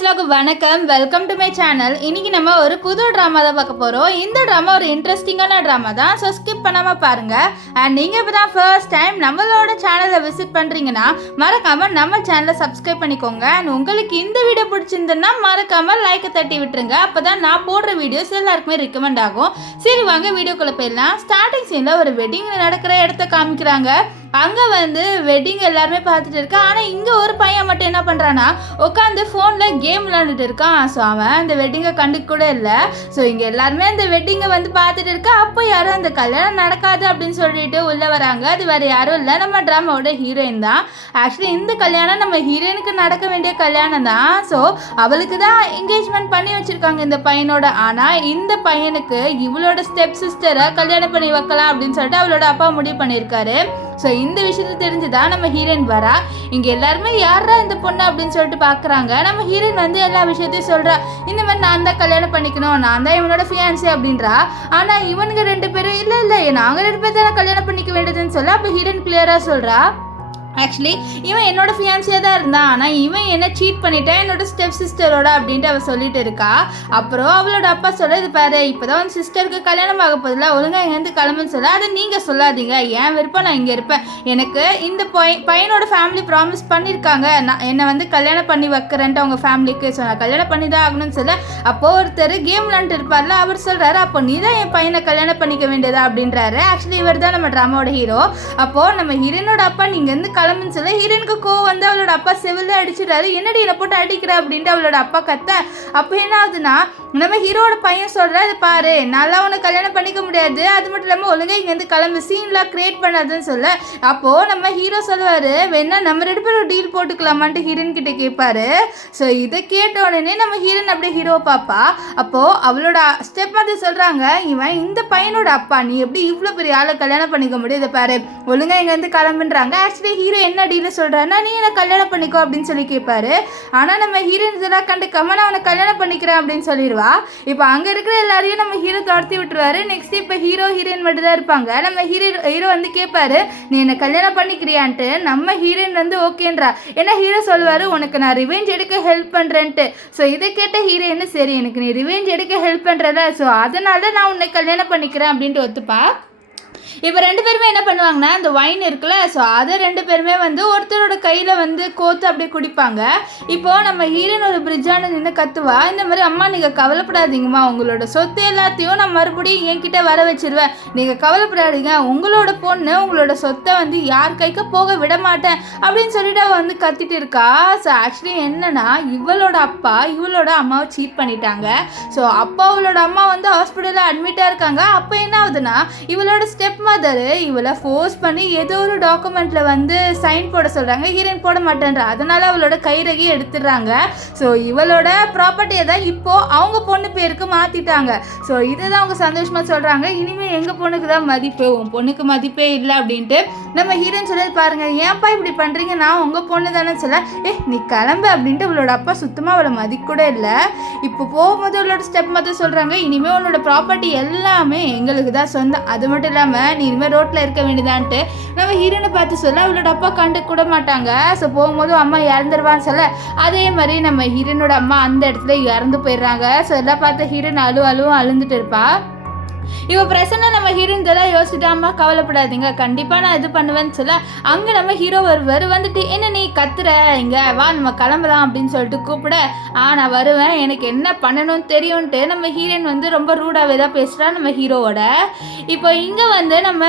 எல்லாருக்கும் வணக்கம். Welcome to my channel. இன்னைக்கு நம்ம ஒரு புது ட்ராமா தான் பார்க்க போகிறோம். இந்த ட்ராமா ஒரு இன்ட்ரெஸ்டிங்கான ட்ராமா தான். ஸோ ஸ்கிப் பண்ணாமல் பாருங்கள். அண்ட் நீங்கள் இப்போ தான் ஃபர்ஸ்ட் டைம் நம்மளோட சேனலை விசிட் பண்ணுறீங்கன்னா மறக்காமல் நம்ம சேனலை சப்ஸ்கிரைப் பண்ணிக்கோங்க. அண்ட் உங்களுக்கு இந்த வீடியோ பிடிச்சிருந்ததுன்னா மறக்காமல் லைக்கை தட்டி விட்டுருங்க. அப்போ தான் நான் போடுற வீடியோஸ் எல்லாருக்குமே ரெக்கமெண்ட் ஆகும். சரி வாங்க வீடியோக்குள்ளே போயிடலாம். ஸ்டார்டிங் சீனில் ஒரு வெட்டிங் நடக்கிற இடத்த காமிக்கிறாங்க. அங்கே வந்து வெட்டிங் எல்லாருமே பார்த்துட்டு இருக்கா. ஆனால் இங்கே ஒரு பையன் மட்டும் என்ன பண்ணுறான்னா உட்காந்து ஃபோனில் கேம் விளாண்டுட்டு இருக்கான். ஸோ அவன் அந்த வெட்டிங்கை கண்டுக்க கூட இல்லை. ஸோ இங்கே எல்லாருமே அந்த வெட்டிங்கை வந்து பார்த்துட்டு இருக்கா. அப்போ யாரும் அந்த கல்யாணம் நடக்காது அப்படின்னு சொல்லிட்டு உள்ளே வராங்க. அது வேறு யாரும் இல்லை, நம்ம ட்ராமாவோட ஹீரோயின் தான். ஆக்சுவலி இந்த கல்யாணம் நம்ம ஹீரோயினுக்கு நடக்க வேண்டிய கல்யாணம் தான். ஸோ அவளுக்கு தான் என்கேஜ்மெண்ட் பண்ணி வச்சுருக்காங்க இந்த பையனோட. ஆனால் இந்த பையனுக்கு இவளோட ஸ்டெப் சிஸ்டரை கல்யாணம் பண்ணி வைக்கலாம் அப்படின்னு சொல்லிட்டு அவளோட அப்பா முடிவு பண்ணியிருக்காரு. ஸோ இந்த விஷயத்தை தெரிஞ்சுதான் நம்ம ஹீரோயின் வரா. இங்கே எல்லாருமே யாரா இந்த பொண்ணு அப்படின்னு சொல்லிட்டு பார்க்குறாங்க. நம்ம ஹீரோயின் வந்து எல்லா விஷயத்தையும் சொல்கிறா. இந்த மாதிரி நான் தான் கல்யாணம் பண்ணிக்கணும், நான் தான் இவனோட ஃபியான்சி அப்படின்றா. ஆனால் இவனுங்க ரெண்டு பேரும் இல்லை நாங்கள் ரெண்டு பேர் தானே கல்யாணம் பண்ணிக்க வேண்டியதுன்னு சொல்ல. அப்போ ஹீரோயின் கிளியராக சொல்கிறா, ஆக்சுவலி இவன் என்னோட ஃபியான்சியாக தான் இருந்தான், ஆனால் இவன் என்ன சீட் பண்ணிட்டேன் என்னோட ஸ்டெப் சிஸ்டரோட அப்படின்ட்டு அவள் சொல்லிட்டு இருக்கா. அப்புறம் அவளோட அப்பா சொல்ல, இது பாரு இப்போ தான் உன் சிஸ்டருக்கு கல்யாணம் ஆக போதில்ல, ஒழுங்காக இங்கேருந்து கிளம்புன்னு சொல்ல. அதை நீங்கள் சொல்லாதீங்க, என் விருப்பம் நான் இங்கே இருப்பேன். எனக்கு இந்த பையனோட ஃபேமிலி ப்ராமிஸ் பண்ணியிருக்காங்க, நான் என்னை வந்து கல்யாணம் பண்ணி வைக்கிறேன்ட்டு அவங்க ஃபேமிலிக்கு. ஸோ நான் கல்யாணம் பண்ணி தான் ஆகணும்னு சொல்ல. அப்போது ஒருத்தர் கேம் விளாண்டுட்டு இருப்பார்ல, அவர் சொல்கிறாரு, அப்போ நீ தான் என் பையனை கல்யாணம் பண்ணிக்க வேண்டியதா அப்படின்றாரு. ஆக்சுவலி இவர் தான் நம்ம ட்ராமாவோட ஹீரோ. அப்போது நம்ம ஹீரோனோட அப்பா நீங்கள் வந்து கிளம்புன்னு சொல்ல ஹீரோனுக்கு கோவம் வந்து அவளோட அப்பா செவில அடிச்சிடாரு. என்னடி என்னை போட்டு அடிக்கிற அப்படின்ட்டு அவளோட அப்பா கத்த. அப்போ என்ன ஆகுதுன்னா நம்ம ஹீரோட பையன் சொல்கிறா, இது பாரு நல்லா உனக்கு கல்யாணம் பண்ணிக்க முடியாது, அது மட்டும் இல்லாமல் ஒழுங்காக இங்கேருந்து கிளம்பு, சீன்லாம் கிரியேட் பண்ணாதுன்னு சொல்ல. அப்போது நம்ம ஹீரோ சொல்லுவார், வேணா நம்ம ரெண்டு பேரும் டீல் போட்டுக்கலாமான்ட்டு ஹீரோயின் கிட்ட கேட்பாரு. ஸோ இதை கேட்ட உடனே நம்ம ஹீரோயின் அப்படியே ஹீரோவை பார்ப்பா. அப்போது அவளோட ஸ்டெப் மாதிரி சொல்கிறாங்க, இவன் இந்த பையனோட அப்பா, நீ எப்படி இவ்வளோ பெரிய ஆளை கல்யாணம் பண்ணிக்க முடியும், இதை பாரு ஒழுங்காக இங்கேருந்து கிளம்புன்றாங்க. ஆக்சுவலி ஹீரோ என்ன டீல் சொல்கிறான்னா, நீ என்ன கல்யாணம் பண்ணிக்கோ அப்படின்னு சொல்லி கேட்பாரு. ஆனால் நம்ம ஹீரோயின் இதெல்லாம் கண்டுக்காம நான் அவனை கல்யாணம் பண்ணிக்கிறேன் அப்படின்னு சொல்லிடுவா. இப்போ அங்கே இருக்கிற எல்லாரையும் நம்ம ஹீரோ துரத்தி விட்டுருவாரு. நெக்ஸ்ட் இப்போ ஹீரோ ஹீரோயின் மட்டும் தான் இருப்பாங்க. நம்ம ஹீரோ வந்து கேட்பாரு, நீ என்ன கல்யாணம் பண்ணிக்கிறியான்ட்டு. நம்ம ஹீரோயின் வந்து ஓகேன்றா. ஏன்னா ஹீரோ சொல்லுவார், உனக்கு நான் ரிவெஞ்ச் எடுக்க ஹெல்ப் பண்ணுறேன்ட்டு. ஸோ இதை கேட்ட ஹீரோயின், சரி எனக்கு நீ ரிவெஞ்ச் எடுக்க ஹெல்ப் பண்ணுறல, ஸோ அதனால நான் உன்னை கல்யாணம் பண்ணிக்கிறேன் அப்படின்ட்டு ஒத்துப்பா. இப்போ ரெண்டு பேருமே என்ன பண்ணுவாங்கன்னா, அந்த வைன் இருக்குல்ல, ஸோ அதை ரெண்டு பேருமே வந்து ஒருத்தரோட கையில் வந்து கோத்து அப்படியே குடிப்பாங்க. இப்போது நம்ம ஹீரோயின் ஒரு பிரிட்ஜான நின்று கத்துவா, இந்த மாதிரி அம்மா நீங்கள் கவலைப்படாதீங்கம்மா, உங்களோட சொத்து எல்லாத்தையும் நான் மறுபடியும் என்கிட்ட வர வச்சிருவேன், நீங்கள் கவலைப்படாதீங்க, உங்களோட பொண்ணு உங்களோட சொத்தை வந்து யார் கைக்கு போக விட மாட்டேன் அப்படின்னு சொல்லிட்டு அவள் வந்து கத்திட்டு இருக்கா. ஸோ ஆக்சுவலி என்னன்னா, இவளோட அப்பா இவளோட அம்மாவை சீட் பண்ணிட்டாங்க. ஸோ அப்போ அவளோட அம்மா வந்து ஹாஸ்பிட்டலில் அட்மிட்டாக இருக்காங்க. அப்போ என்ன ஆகுதுன்னா, இவளோட ஸ்டெப் மதர் இவளை ஃபோர்ஸ் பண்ணி ஏதோ ஒரு டாக்குமெண்ட்டில் வந்து சைன் போட சொல்கிறாங்க. ஹீரோயின் போட மாட்டேன்றா. அதனால் அவளோட கைரகி எடுத்துடுறாங்க. ஸோ இவளோட ப்ராப்பர்ட்டியை தான் இப்போது அவங்க பொண்ணு பேருக்கு மாற்றிட்டாங்க. ஸோ இதை தான் அவங்க சந்தோஷமாக சொல்கிறாங்க, இனிமேல் எங்கள் பொண்ணுக்கு தான் மதிப்பு, உன் பொண்ணுக்கு மதிப்பே இல்லை அப்படின்ட்டு. நம்ம ஹீரோயின் சொல்லி பாருங்கள், ஏன்ப்பா இப்படி பண்ணுறீங்க, நான் உங்கள் பொண்ணு தானே சொல்ல. நீ கிளம்பு அப்படின்ட்டு அவளோட அப்பா சுத்தமாக அவளை மதிக்க கூட இல்லை. இப்போ போகும்போது அவளோட ஸ்டெப் மதர் சொல்கிறாங்க, இனிமேல் உன்னோட ப்ராப்பர்ட்டி எல்லாமே எங்களுக்கு தான் சொந்தம், அது மட்டும் இல்லாமல் நீ இனிமேல் ரோட்டில் இருக்க வேண்டியதான்ட்டு நம்ம ஹீரோனை பார்த்து சொல்ல. அவளோட அப்பா கண்டு கூட மாட்டாங்க. ஸோ போகும்போது அம்மா இறந்துருவான்னு சொல்ல. அதே மாதிரி நம்ம ஹீரோனோட அம்மா அந்த இடத்துல இறந்து போயிடுறாங்க. ஸோ எல்லாம் பார்த்து ஹீரோன் அழுந்துட்டு இருப்பா. இப்போ பிரசன்ன நம்ம ஹீரோயின் இதெல்லாம் யோசிச்சுட்டாமா, கவலைப்படாதீங்க கண்டிப்பாக நான் இது பண்ணுவேன்னு சொல்ல. அங்கே நம்ம ஹீரோ ஒருவர் வந்துட்டு, என்ன நீ கத்துற, இங்கே வா நம்ம கிளம்பலாம் அப்படின்னு சொல்லிட்டு கூப்பிட. நான் வருவேன், எனக்கு என்ன பண்ணணும்னு தெரியும்ன்ட்டு நம்ம ஹீரோயின் வந்து ரொம்ப ரூடாகவே தான் பேசுகிறா நம்ம ஹீரோவோட. இப்போ இங்கே வந்து நம்ம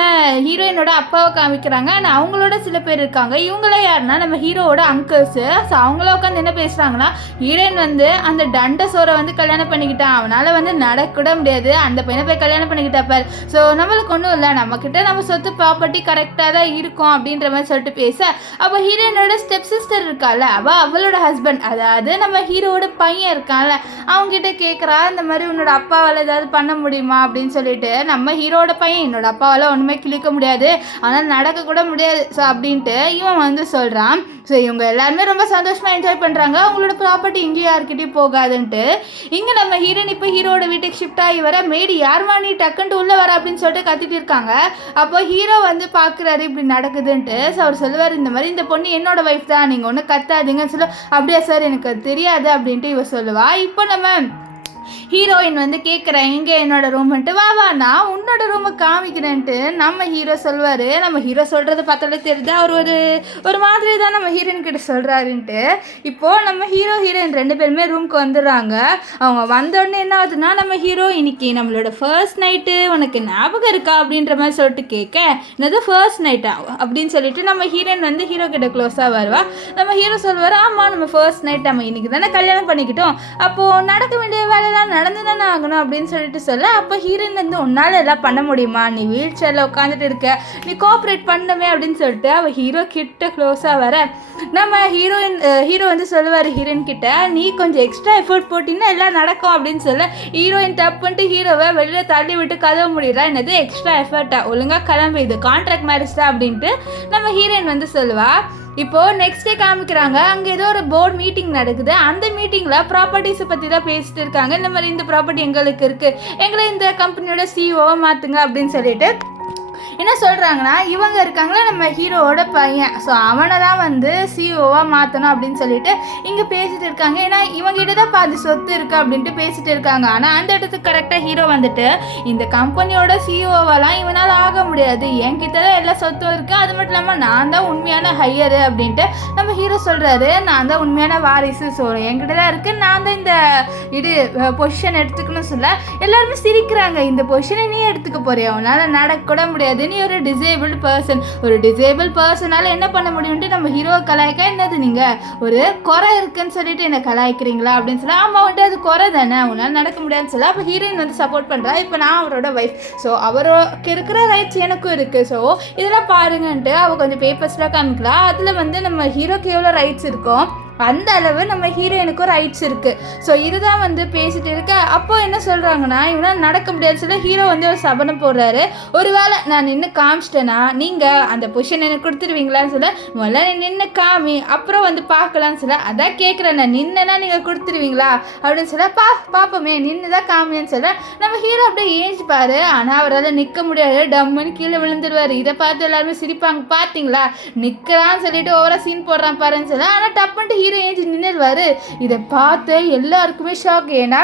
ஹீரோயினோட அப்பாவை காமிக்கிறாங்க. ஆனால் அவங்களோட சில பேர் இருக்காங்க. இவங்களாம் யாருன்னா நம்ம ஹீரோவோட அங்கிள்ஸு. ஸோ அவங்கள உட்காந்து என்ன பேசுகிறாங்கன்னா, ஹீரோயின் வந்து அந்த டண்டசோரை வந்து கல்யாணம் பண்ணிக்கிட்டான், அவனால் வந்து நடக்கூட முடியாது, அந்த பையனை போய் கல்யாணம் பண்ணிக்கிட்டப்பார். ஸோ நம்மளுக்கு ஒன்றும் இல்லை, நம்மக்கிட்ட நம்ம சொத்து ப்ராப்பர்ட்டி கரெக்டாக தான் இருக்கும் அப்படின்ற மாதிரி சொல்லிட்டு பேச. அப்போ ஹீரோயினோட ஸ்டெப் சிஸ்டர் இருக்கால, அவளோட ஹஸ்பண்ட், அதாவது நம்ம ஹீரோவோட பையன் இருக்கான்ல, அவங்ககிட்ட கேட்குறா, இந்த மாதிரி உன்னோட அப்பாவால் ஏதாவது பண்ண முடியுமா அப்படின்னு சொல்லிட்டு. நம்ம ஹீரோட பையன், என்னோட அப்பாவால் ஒன்றுமே கிழிக்க முடியாது, ஆனால் நடக்க கூட முடியாது ஸோ அப்படின்ட்டு இவன் வந்து சொல்கிறான். ஸோ இவங்க எல்லாருமே ரொம்ப சந்தோஷமாக என்ஜாய் பண்ணுறாங்க. அவங்களோட ப்ராப்பர்ட்டி இங்கேயும் யார்கிட்டையும் போகாதுன்ட்டு. இங்கே நம்ம ஹீரோயின் இப்போ ஹீரோட வீட்டுக்கு ஷிஃப்ட் ஆகி வர, மேடி யார் வாங்கிட்டு டக்குன்ட்டு உள்ளே வர அப்படின்னு சொல்லிட்டு கத்திட்டு இருக்காங்க. அப்போ ஹீரோ வந்து பார்க்குறாரு இப்படி நடக்குதுன்ட்டு. ஸோ அவர் சொல்லுவார், இந்த மாதிரி இந்த பொண்ணு என்னோட ஒய்ஃப் தான், நீங்கள் ஒன்றும் கத்தாதீங்கன்னு சொல்ல. அப்படியா சார், எனக்கு அது தெரியாது அப்படின்ட்டு இவ சொல்லுவா. இப்போ நம்ம ஹீரோயின் வந்து கேட்குறேன், எங்கே என்னோட ரூம்ன்ட்டு. வா வா நான் உன்னோட ரூமை காமிக்கிறேன்ட்டு நம்ம ஹீரோ சொல்வார். நம்ம ஹீரோ சொல்கிறது பார்த்தாலே தெரியுது அவர் ஒரு மாதிரி தான் நம்ம ஹீரோயின் கிட்ட சொல்கிறாருன்ட்டு. இப்போது நம்ம ஹீரோயின் 2 பேருமே ரூமுக்கு வந்துடுறாங்க. அவங்க வந்தோடனே என்ன ஆகுதுன்னா, நம்ம ஹீரோ இன்னைக்கு நம்மளோட ஃபர்ஸ்ட் நைட்டு உனக்கு ஞாபகம் இருக்கா அப்படின்ற மாதிரி சொல்லிட்டு கேட்க, என்னது ஃபர்ஸ்ட் நைட்டா அப்படின்னு சொல்லிட்டு நம்ம ஹீரோயின் வந்து ஹீரோ கிட்ட க்ளோஸாக வருவா. நம்ம ஹீரோ சொல்வார், ஆமாம் நம்ம ஃபர்ஸ்ட் நைட் நம்ம இன்னைக்கு தானே கல்யாணம் பண்ணிக்கிட்டோம், அப்போது நடக்க வேண்டிய வேலையெல்லாம் நடந்து தானே ஆகணும் அப்படின்னு சொல்லிட்டு சொல்ல. அப்போ ஹீரோயின் வந்து உன்னால் எல்லாம் பண்ண முடியுமா, நீ வீல் சேரில் உட்காந்துட்டு இருக்க, நீ கோஆப்ரேட் பண்ணவே அப்படின்னு சொல்லிட்டு அவள் ஹீரோ கிட்ட க்ளோஸாக வர நம்ம ஹீரோ வந்து சொல்லுவார் ஹீரோயின் கிட்ட, நீ கொஞ்சம் எக்ஸ்ட்ரா எஃபர்ட் போட்டிங்கன்னா எல்லாம் நடக்கும் அப்படின்னு சொல்ல. ஹீரோயின் டப்புன்ட்டு ஹீரோவை வெளியில் தள்ளி விட்டு கதவ முடியல. என்னது எக்ஸ்ட்ரா எஃபர்ட்டா, ஒழுங்காக கிளம்பு, இது கான்ட்ராக்ட் மேரேஜ் தான் அப்படின்ட்டு நம்ம ஹீரோயின் வந்து சொல்லுவா. இப்போது நெக்ஸ்ட் டே காமிக்கிறாங்க, அங்கே ஏதோ ஒரு போர்டு மீட்டிங் நடக்குது. அந்த மீட்டிங்கில் ப்ராப்பர்ட்டிஸை பற்றி தான் பேசிட்டு இருக்காங்க. இந்த மாதிரி இந்த ப்ராப்பர்ட்டி எங்களுக்கு இருக்குது, எங்களை இந்த கம்பெனியோட சிஇஓவை மாற்றுங்க அப்படின்னு சொல்லிட்டு என்ன சொல்கிறாங்கன்னா, இவங்க இருக்காங்களே நம்ம ஹீரோவோட பையன், ஸோ அவனை தான் வந்து சிஇஓவாக மாற்றணும் அப்படின்னு சொல்லிட்டு இங்கே பேசிகிட்டு இருக்காங்க. ஏன்னா இவங்ககிட்ட தான் பாதி சொத்து இருக்குது அப்படின்ட்டு பேசிகிட்டு இருக்காங்க. ஆனால் அந்த இடத்துக்கு கரெக்டாக ஹீரோ வந்துட்டு, இந்த கம்பெனியோட சிஇஓவெல்லாம் இவனால் ஆக முடியாது, என்கிட்ட தான் எல்லா சொத்தும் இருக்குது, அது மட்டும் இல்லாமல் நான் தான் உண்மையான ஹையரு அப்படின்ட்டு நம்ம ஹீரோ சொல்கிறாரு. நான் தான் உண்மையான வாரிசு, ஸோ என்கிட்ட தான் இருக்குது, நான் தான் இந்த பொசிஷன் எடுத்துக்கணும்னு சொல்ல எல்லாருமே சிரிக்கிறாங்க. இந்த பொசிஷனை நீ எடுத்துக்க போறியா, உன்னால் நடக்கூட முடியாது, நீ ஒரு டிசேபிள் பர்சனால என்ன பண்ண முடியும்ட்டு நம்ம ஹீரோவை கலாய்க்க. என்னது நீங்கள் ஒரு குறை இருக்குன்னு சொல்லிட்டு என்ன கலாய்க்கிறீங்களா அப்படின்னு சொல்ல. ஆமாம் வந்துட்டு அது குறை தானே, உன்னால் நடக்க முடியாதுன்னு சொல்ல. அப்போ ஹீரோயின் வந்து சப்போர்ட் பண்ணுறா. இப்போ நான் அவரோட ஒய்ஃப், ஸோ அவருக்கு இருக்கிற ரைட்ஸ் எனக்கும் இருக்குது, ஸோ இதெல்லாம் பாருங்கன்ட்டு அவள் கொஞ்சம் பேப்பர்ஸ்லாம் காமிக்கலாம். அதில் வந்து நம்ம ஹீரோக்கு எவ்வளோ ரைட்ஸ் இருக்கும் அந்த அளவு நம்ம ஹீரோயினுக்கும் ரைட்ஸ் இருக்குது. ஸோ இதுதான் வந்து பேசிட்டு இருக்க. அப்போ என்ன சொல்கிறாங்கன்னா, இவனால் நடக்க முடியாது சொல்ல ஹீரோ வந்து ஒரு சபனம் போடுறாரு. ஒருவேளை நான் நின்று காமிச்சிட்டேன்னா நீங்கள் அந்த பொசிஷன் எனக்கு கொடுத்துருவீங்களான்னு சொல்ல. முதல்ல நீ நின்று காமி, அப்புறம் வந்து பார்க்கலான்னு சொல்ல. அதான் கேட்குறேன், நான் நின்றுனா நீங்கள் கொடுத்துருவீங்களா அப்படின்னு சொல்ல. பார்ப்போமே, நின்று தான் காமின்னு சொல்ல. நம்ம ஹீரோ அப்படியே ஏஞ்சிப்பார். ஆனால் அவரால் நிற்க முடியாது, டம்முன்னு கீழே விழுந்துருவார். இதை பார்த்து எல்லாருமே சிரிப்பாங்க, பார்த்தீங்களா நிற்கிறான்னு சொல்லிட்டு ஓவராக சீன் போடுறான் பாருன்னு சொல்ல. ஆனால் டப்புன்ட்டு ஹீரோ ஏஞ்சி நின்றுவாரு. இதை பார்த்து எல்லாருக்குமே ஷாக். ஏன்னா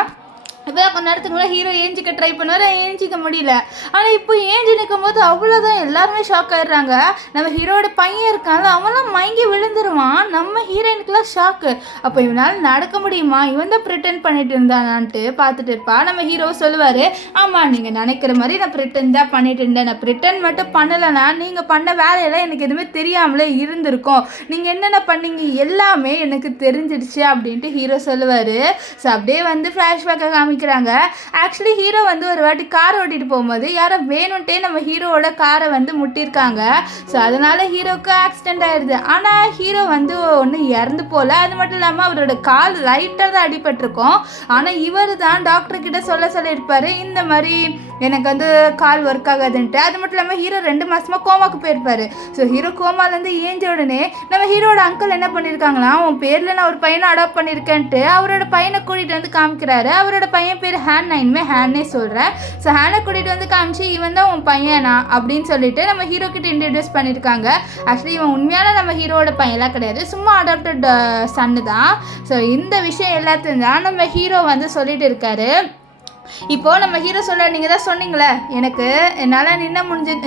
இப்போ கொஞ்ச நேரத்துக்கு முன்னாடி ஹீரோ ஏஞ்சிக்க ட்ரை பண்ணுவார், ஏஞ்சிக்க முடியல. ஆனால் இப்போ ஏஞ்சி நிற்கும் போது அவ்வளோதான், எல்லாருமே ஷாக் ஆகிடுறாங்க. நம்ம ஹீரோட பையன் இருக்கான்ல, அவன்லாம் மயங்கி விழுந்துருவான். நம்ம ஹீரோயினுக்குலாம் ஷாக்கு. அப்போ இவனால் நடக்க முடியுமா, இவன் தான் ப்ரிட்டன் பண்ணிட்டு இருந்தானான்ட்டு பார்த்துட்டு இருப்பா. நம்ம ஹீரோ சொல்லுவார், ஆமாம் நீங்கள் நினைக்கிற மாதிரி நான் ப்ரிட்டன் தான் பண்ணிட்டு இருந்தேன், நான் ப்ரிட்டன் மட்டும் பண்ணலைன்னா நீங்கள் பண்ண வேலையெல்லாம் எனக்கு எதுவுமே தெரியாமலே இருந்திருக்கும், நீங்கள் என்னென்ன பண்ணீங்க எல்லாமே எனக்கு தெரிஞ்சிடுச்சு அப்படின்ட்டு ஹீரோ சொல்லுவார். ஸோ அப்படியே வந்து ஃப்ளாஷ்பேக்கை காமிக்கிறாங்க. ஆக்சுவலி ஹீரோ வந்து ஒரு வாட்டி கார் ஓட்டிட்டு போகும்போது யாரோ வேணும்ட்டே நம்ம ஹீரோவோட காரை வந்து முட்டியிருக்காங்க. ஸோ அதனால ஹீரோவுக்கு ஆக்சிடென்ட் ஆயிடுது. ஆனால் ஹீரோ வந்து ஒன்றும் இறந்து போகல. அது மட்டும் இல்லாமல் அவரோட கால் லைட்டாக தான் அடிபட்டிருக்கும். ஆனால் இவர் தான் டாக்டர்கிட்ட சொல்லியிருப்பார், இந்த மாதிரி எனக்கு வந்து கால் ஒர்க் ஆகாதுன்ட்டு. அது மட்டும் இல்லாமல் ஹீரோ 2 மாதமாக கோமாவுக்கு போயிருப்பார். ஸோ ஹீரோ கோமாலேருந்து ஏஞ்ச உடனே நம்ம ஹீரோட அங்கிள் என்ன பண்ணியிருக்காங்களா, உன் பேரில் நான் ஒரு பையனை அடாப்ட் பண்ணியிருக்கேன்ட்டு அவரோட பையனை கூட்டிகிட்டு வந்து காமிக்கிறாரு. அவரோட பையன் பேர் ஹேன், நான் இனிமேல் ஹேன்னே சொல்கிறேன். ஸோ ஹேனை கூட்டிகிட்டு வந்து காமிச்சு இவன் தான் உன் பையனா அப்படின்னு சொல்லிட்டு நம்ம ஹீரோ கிட்ட இன்ட்ரடியூஸ் பண்ணியிருக்காங்க. ஆக்சுவலி இவன் உண்மையான நம்ம ஹீரோட பையன்லாம் கிடையாது, சும்மா அடாப்டட் சன்னு தான். ஸோ இந்த விஷயம் எல்லாத்தையும் தான் நம்ம ஹீரோ வந்து சொல்லிட்டு இருக்காரு. இப்போது நம்ம ஹீரோ சொல்ல, நீங்கள் தான் சொன்னீங்களே எனக்கு என்னால்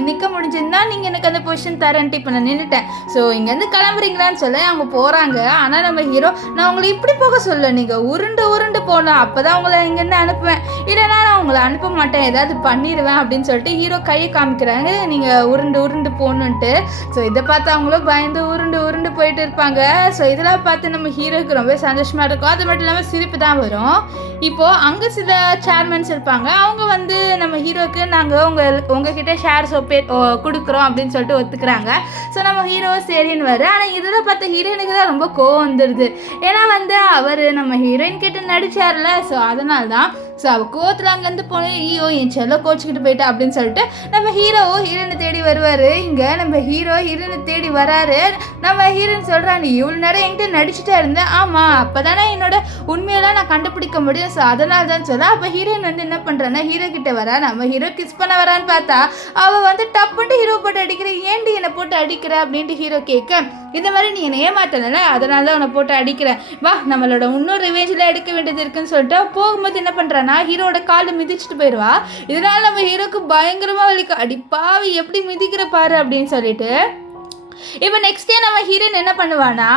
நிற்க முடிஞ்சிருந்தா நீங்கள் எனக்கு அந்த பொசிஷன் தரேன்ட்டு, இப்போ நான் நின்றுட்டேன், ஸோ இங்கேருந்து கிளம்புறீங்களான்னு சொல்ல அவங்க போகிறாங்க. ஆனால் நம்ம ஹீரோ, நான் உங்களை இப்படி போக சொல்ல, நீங்கள் உருண்டு போகணும், அப்போ தான் உங்களை இங்கேருந்து அனுப்புவேன், இல்லைனா நான் உங்களை அனுப்ப மாட்டேன், ஏதாவது பண்ணிடுவேன் அப்படின்னு சொல்லிட்டு ஹீரோ கையை காமிக்கிறாங்க, நீங்கள் உருண்டு போகணுன்ட்டு. ஸோ இதை பார்த்து அவங்களும் பயந்து உருண்டு போயிட்டு இருப்பாங்க. ஸோ இதெல்லாம் பார்த்து நம்ம ஹீரோக்கு ரொம்ப சந்தோஷமாக இருக்கும். அது மட்டும் இல்லாமல் சிரிப்பு தான் வரும். இப்போது அங்கே சில சேர்மன்ஸ் இருப்பாங்க, அவங்க வந்து நம்ம ஹீரோக்கு நாங்கள் உங்ககிட்ட ஷேர்ஸ் கொடுக்குறோம் அப்படின்னு சொல்லிட்டு ஒத்துக்கிறாங்க. ஸோ நம்ம ஹீரோ சரின்னு வரு. ஆனால் இதில் பார்த்த ஹீரோயினுக்கு தான் ரொம்ப கோவம் வந்துடுது. ஏன்னா வந்து அவர் நம்ம ஹீரோயின் கிட்ட நடிச்சார்ல, ஸோ அதனால தான். ஸோ அவள் கோவத்தில் அங்கேருந்து போனேன், ஐயோ என் செல்ல கோச்சிக்கிட்டு போயிட்டா அப்படின்னு சொல்லிட்டு நம்ம ஹீரோயினை தேடி வருவார். இங்கே நம்ம ஹீரோயினை தேடி வராரு. நம்ம ஹீரோயின் சொல்கிறா, நீ இவ்வளோ நேரம் என்கிட்ட நடிச்சுட்டே இருந்தேன். ஆமாம், அப்போ தானே என்னோட உண்மையெல்லாம் நான் கண்டுபிடிக்க முடியும். ஸோ அதனால தான் சொல்ல. அப்போ ஹீரோயின் வந்து என்ன பண்ணுறான்னா ஹீரோ கிட்ட வரா. நம்ம ஹீரோ கிஸ் பண்ண வரான்னு பார்த்தா அவள் வந்து டப்புன்ட்டு ஹீரோ போட்டு அடிக்கிற. ஏன்டி என்னை போட்டு அடிக்கிற அப்படின்ட்டு ஹீரோ கேட்க, இந்த மாதிரி நீ என்னை ஏமாத்தல, அதனால தான் உன்னை போட்டு அடிக்கிறேன், வா நம்மளோட இன்னொரு ரிவேஞ்சில் எடுக்க வேண்டியது இருக்குன்னு சொல்லிட்டு போகும்போது என்ன பண்ணுறான்னா ஹீரோட காலை மிதிச்சுட்டு போயிடுவா. இதனால நம்ம ஹீரோக்கு பயங்கரமாக வலிக்கும். அடிப்பாவி எப்படி மிதிக்கிற பாரு அப்படின்னு சொல்லிட்டு. இப்போ நெக்ஸ்ட் டே நம்ம ஹீரோயின் என்ன பண்ணுவானா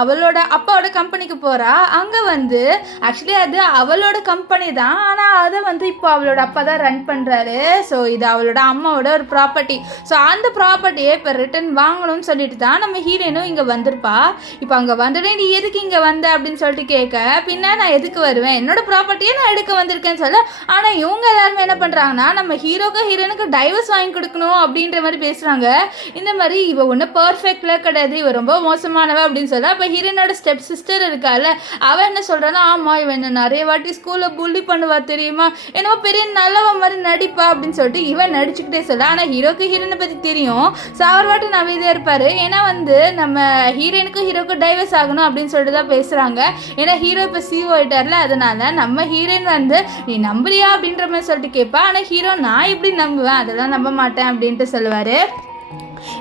அவளோட அப்பாவோட கம்பெனிக்கு போகிறா. அங்கே வந்து ஆக்சுவலி அது அவளோட கம்பெனி தான், ஆனால் அதை வந்து இப்போ அவளோட அப்பா தான் ரன் பண்ணுறாரு. ஸோ இது அவளோட அம்மாவோட ஒரு ப்ராப்பர்ட்டி. ஸோ அந்த ப்ராப்பர்ட்டியை இப்போ ரிட்டர்ன் வாங்கணும்னு சொல்லிட்டு தான் நம்ம ஹீரோயினும் இங்கே வந்திருப்பா. இப்போ அங்கே வந்துட்டு நீ எதுக்கு இங்கே வந்த அப்படின்னு சொல்லிட்டு கேட்க, பின்ன நான் எதுக்கு வருவேன், என்னோட ப்ராப்பர்ட்டியை நான் எடுக்க வந்திருக்கேன்னு சொல்ல. ஆனால் இவங்க எல்லாருமே என்ன பண்ணுறாங்கன்னா நம்ம ஹீரோயினுக்கு டைவர்ஸ் வாங்கி கொடுக்கணும் அப்படின்ற மாதிரி பேசுகிறாங்க. இந்த மாதிரி இவ ஒன்றும் பர்ஃபெக்ட்லாம் கிடையாது, இவ ரொம்ப மோசமானவ அப்படின்னு சொல்ல. அப்போ ஹீரோனோட ஸ்டெப் சிஸ்டர் இருக்கால, அவன் என்ன சொல்கிறான்னா, ஆமாம் இவன் என்ன நிறைய வாட்டி ஸ்கூலில் புள்ளி பண்ணுவா தெரியுமா, என்னவோ பெரிய நல்லவ மாதிரி நடிப்பா அப்படின்னு சொல்லிட்டு இவன் நடிச்சுக்கிட்டே சொல்ல. ஆனால் ஹீரோயினை பற்றி தெரியும். ஸோ அவர் வாட்டி நம்பிதான் இருப்பார். ஏன்னா வந்து நம்ம ஹீரோக்கும் டைவர்ஸ் ஆகணும் அப்படின்னு சொல்லிட்டு தான் பேசுகிறாங்க. ஏன்னா ஹீரோ இப்போ சிஓ ஆகிட்டார்ல, அதனால நம்ம ஹீரோயின் வந்து நீ நம்புறியா அப்படின்ற மாதிரி சொல்லிட்டு கேட்பா. ஆனால் ஹீரோ நான் இப்படி நம்புவேன், அதெல்லாம் நம்ப மாட்டேன் அப்படின்ட்டு சொல்லுவார்.